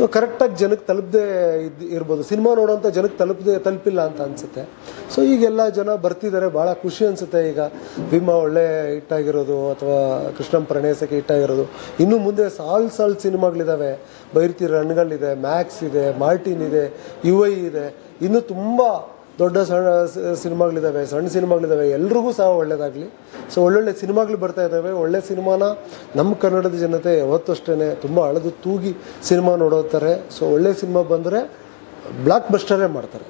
ಅಥವಾ ಕರೆಕ್ಟಾಗಿ ಜನಕ್ಕೆ ತಲುಪದೆ ಇರ್ಬೋದು, ಸಿನಿಮಾ ನೋಡೋಂಥ ಜನಕ್ಕೆ ತಲುಪಿಲ್ಲ ಅಂತ ಅನಿಸುತ್ತೆ. ಸೊ ಈಗೆಲ್ಲ ಜನ ಬರ್ತಿದ್ದಾರೆ, ಭಾಳ ಖುಷಿ ಅನಿಸುತ್ತೆ. ಈಗ ಭೀಮಾ ಒಳ್ಳೆ ಹಿಟ್ಟಾಗಿರೋದು ಅಥವಾ ಕೃಷ್ಣಂ ಪ್ರಣಯಸಕ್ಕೆ ಹಿಟ್ಟಾಗಿರೋದು, ಇನ್ನು ಮುಂದೆ ಸಾಲ್ ಸಿನಿಮಾಗಳಿದ್ದಾವೆ. ಬೈರ್ತಿ ರಣಗಳಿದೆ, ಮ್ಯಾಕ್ಸ್ ಇದೆ, ಮಾರ್ಟಿನ್ ಇದೆ, UI ಇದೆ, ಇನ್ನೂ ತುಂಬ ದೊಡ್ಡ ಸಿನಿಮಾಗಳಿದ್ದಾವೆ, ಸಣ್ಣ ಸಿನಿಮಾಗಳಿದ್ದಾವೆ. ಎಲ್ರಿಗೂ ಸಹ ಒಳ್ಳೇದಾಗಲಿ. ಸೊ ಒಳ್ಳೊಳ್ಳೆ ಸಿನಿಮಾಗಳು ಬರ್ತಾ ಇದ್ದಾವೆ. ಒಳ್ಳೆ ಸಿನಿಮಾನ ನಮ್ಮ ಕನ್ನಡದ ಜನತೆ ಯಾವತ್ತೂ ಅಷ್ಟೇ ತುಂಬ ಅಳೆದು ತೂಗಿ ಸಿನಿಮಾ ನೋಡೋತಾರೆ. ಸೊ ಒಳ್ಳೆ ಸಿನಿಮಾ ಬಂದರೆ ಬ್ಲಾಕ್ ಬಸ್ಟರೇ ಮಾಡ್ತಾರೆ.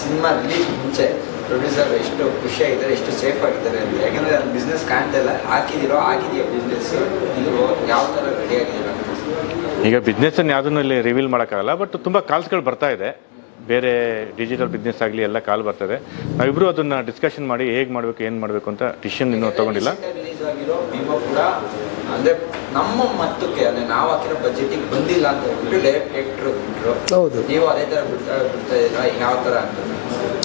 ಸಿನಿಮಾ ರಿಲೀಸ್ ಮುಂಚೆ ಪ್ರೊಡ್ಯೂಸರ್ ಎಷ್ಟು ಖುಷಿಯಾಗಿದ್ದಾರೆ, ಎಷ್ಟು ಸೇಫ್ ಆಗಿದ್ದಾರೆ ಅಂತ. ಯಾಕಂದರೆ ಅದು ಬಿಸ್ನೆಸ್ ಕಾಣ್ತಾ ಇಲ್ಲ. ಆಗಿದೆಯಾ ಬಿಸ್ನೆಸ್, ನೀವು ಯಾವ ಥರ ರೆಡಿ ಆಗಿದ್ದೀರಾ? ಈಗ ಬಿಸ್ನೆಸ್ಸನ್ನು ಯಾವುದನ್ನು ಇಲ್ಲಿ ರಿವೀಲ್ ಮಾಡೋಕ್ಕಾಗಲ್ಲ, ಬಟ್ ತುಂಬ ಕಾಲ್ಸ್ಗಳು ಬರ್ತಾ ಇದೆ. ಬೇರೆ ಡಿಜಿಟಲ್ ಬಿಸ್ನೆಸ್ ಆಗಲಿ ಎಲ್ಲ ಕಾಲ್ ಬರ್ತದೆ. ನಾವಿಬ್ಬರು ಅದನ್ನು ಡಿಸ್ಕಷನ್ ಮಾಡಿ ಹೇಗೆ ಮಾಡಬೇಕು, ಏನು ಮಾಡಬೇಕು ಅಂತ ಡಿಸಿಷನ್ ಇನ್ನೂ ತೊಗೊಂಡಿಲ್ಲ. ರಿಲೀಸ್ ಆಗಿರೋ ಭೀಮಾ ಕೂಡ ಅಂದರೆ ನಮ್ಮ ಮಟ್ಟಕ್ಕೆ ಅಂದರೆ ನಾವು ಹಾಕಿರೋ ಬಜೆಟಿಗೆ ಬಂದಿಲ್ಲ ಅಂತ ಹೇಳ್ಬಿಟ್ಟು ಡೈರೆಕ್ಟ್ರು ಬಿಟ್ಟರು. ಹೌದು, ನೀವು ಅದೇ ಥರ ಬಿಡ್ತಾ ಇದ್ದೀರಾ, ಯಾವ ಥರ ಅಂತ?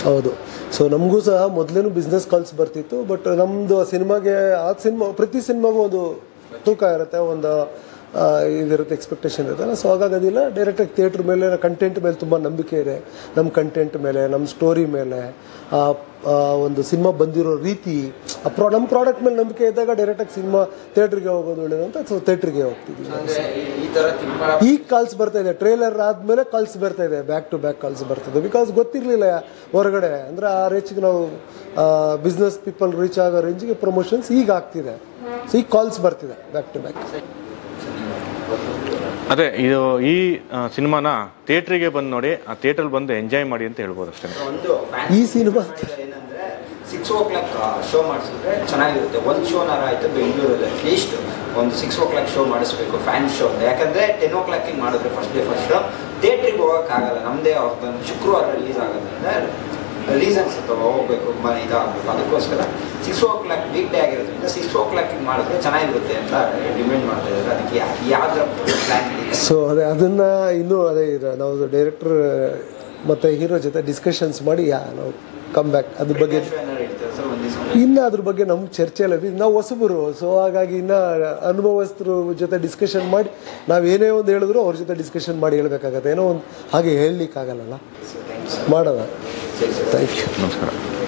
ಹೌದು. ಸೊ ನಮಗೂ ಸಹ ಮೊದಲೇನು ಬಿಸ್ನೆಸ್ ಕಾಲ್ಸ್ ಬರ್ತಿತ್ತು. ಬಟ್ ನಮ್ಮದು ಸಿನಿಮಾಗೆ ಪ್ರತಿ ಸಿನಿಮಾಗೂ ಒಂದು ತೂಕ ಇರುತ್ತೆ, ಒಂದು ಇದಿರುತ್ತೆ, ಎಕ್ಸ್ಪೆಕ್ಟೇಷನ್ ಇರುತ್ತೆ. ಸೊ ಹಾಗಾಗೋದಿಲ್ಲ. ಡೈರೆಕ್ಟಾಗಿ ಥಿಯೇಟ್ರ್ ಮೇಲೆ, ಕಂಟೆಂಟ್ ಮೇಲೆ ತುಂಬ ನಂಬಿಕೆ ಇದೆ. ನಮ್ಮ ಕಂಟೆಂಟ್ ಮೇಲೆ, ನಮ್ಮ ಸ್ಟೋರಿ ಮೇಲೆ, ಒಂದು ಸಿನಿಮಾ ಬಂದಿರೋ ರೀತಿ, ನಮ್ಮ ಪ್ರಾಡಕ್ಟ್ ಮೇಲೆ ನಂಬಿಕೆ ಇದ್ದಾಗ ಡೈರೆಕ್ಟಾಗಿ ಸಿನಿಮಾ ಥಿಯೇಟ್ರಿಗೆ ಹೋಗೋದು ಒಳ್ಳೇದು ಅಂತ ಸೊ ಥಿಯೇಟ್ರಿಗೆ ಹೋಗ್ತಿದ್ದೀವಿ. ಈಗ ಕಾಲ್ಸ್ ಬರ್ತಾ ಇದೆ, ಟ್ರೇಲರ್ ಆದಮೇಲೆ ಕಾಲ್ಸ್ ಬರ್ತಾ ಇದೆ, ಬ್ಯಾಕ್ ಟು ಬ್ಯಾಕ್ ಕಾಲ್ಸ್ ಬರ್ತದೆ. ಬಿಕಾಸ್ ಗೊತ್ತಿರಲಿಲ್ಲ ಹೊರಗಡೆ, ಅಂದರೆ ಆ ರೇಂಜಿಗೆ ನಾವು ಬಿಸ್ನೆಸ್ ಪೀಪಲ್ ರೀಚ್ ಆಗೋ ರೇಂಜಿಗೆ ಪ್ರಮೋಷನ್ಸ್ ಈಗ ಆಗ್ತಿದೆ. ಸೊ ಈಗ ಕಾಲ್ಸ್ ಬರ್ತಿದೆ ಬ್ಯಾಕ್ ಟು ಬ್ಯಾಕ್. ಅದೇ ಇದು ಈ ಸಿನಿಮಾನ ಥಿಯೇಟ್ರಿಗೆ ಬಂದು ನೋಡಿ, ಆ ಥಿಯೇಟ್ರಲ್ಲಿ ಬಂದು ಎಂಜಾಯ್ ಮಾಡಿ ಅಂತ ಹೇಳ್ಬೋದು ಅಷ್ಟೇ. ಈ ಸಿನಿಮಾ ಏನಂದರೆ 6 o'clock ಶೋ ಮಾಡಿಸಿದ್ರೆ ಚೆನ್ನಾಗಿರುತ್ತೆ. ಒಂದು ಶೋನಾರ ಆಯಿತು ಬೆಂಗಳೂರಲ್ಲಿ ಅಟ್ಲೀಸ್ಟ್ ಒಂದು 6 o'clock ಶೋ ಮಾಡಿಸ್ಬೇಕು, ಫ್ಯಾನ್ ಶೋ ಅಂತ. ಯಾಕಂದರೆ 10 o'clock ಮಾಡಿದ್ರೆ ಫಸ್ಟ್ ಶೋ ಥಿಯೇಟ್ರಿಗೆ ಹೋಗೋಕ್ಕಾಗಲ್ಲ. ನಮ್ಮದೇ ಅವ್ರದ್ದು ಶುಕ್ರವಾರ ರಿಲೀಸ್ ಆಗೋದ್ರಿಂದ ರೀಸನ್ಸ್ ಅಥವಾ ಹೋಗ್ಬೇಕು ಇದಾಗಬೇಕು. ಅದಕ್ಕೋಸ್ಕರ 6 o'clock ವೀಕ್ ಡೇ ಆಗಿರೋದ್ರಿಂದ 6 o'clock ಮಾಡಿದ್ರೆ ಚೆನ್ನಾಗಿರುತ್ತೆ ಅಂತ ಡಿಮ್ಯಾಂಡ್ ಮಾಡ್ತಾ ಇದ್ದಾರೆ. ಅದಕ್ಕೆ ಯಾವ್ದು ಪ್ಲ್ಯಾನ್ ಇದೆ? ಸೊ ಅದನ್ನು ಇನ್ನೂ ನಾವು ಡೈರೆಕ್ಟರ್ ಮತ್ತು ಹೀರೋ ಜೊತೆ ಡಿಸ್ಕಷನ್ಸ್ ಮಾಡಿ ನಾವು ಕಮ್ ಬ್ಯಾಕ್ ಅದ್ರ ಬಗ್ಗೆ ಇನ್ನು ಅದ್ರ ಬಗ್ಗೆ ನಮ್ಗೆ ಚರ್ಚೆ ಇಲ್ಲ. ನಾವು ಹೊಸಬರು, ಸೊ ಹಾಗಾಗಿ ಇನ್ನು ಅನುಭವಸ್ಥರು ಜೊತೆ ಡಿಸ್ಕಷನ್ ಮಾಡಿ ನಾವೇನೇ ಒಂದು ಹೇಳಿದ್ರು ಅವ್ರ ಜೊತೆ ಡಿಸ್ಕಷನ್ ಮಾಡಿ ಹೇಳ್ಬೇಕಾಗತ್ತೆ. ಏನೋ ಒಂದು ಹಾಗೆ ಹೇಳಲಿಕ್ಕಾಗಲ್ಲ, ಮಾಡೋಣ. Thank you. ನಮಸ್ಕಾರ.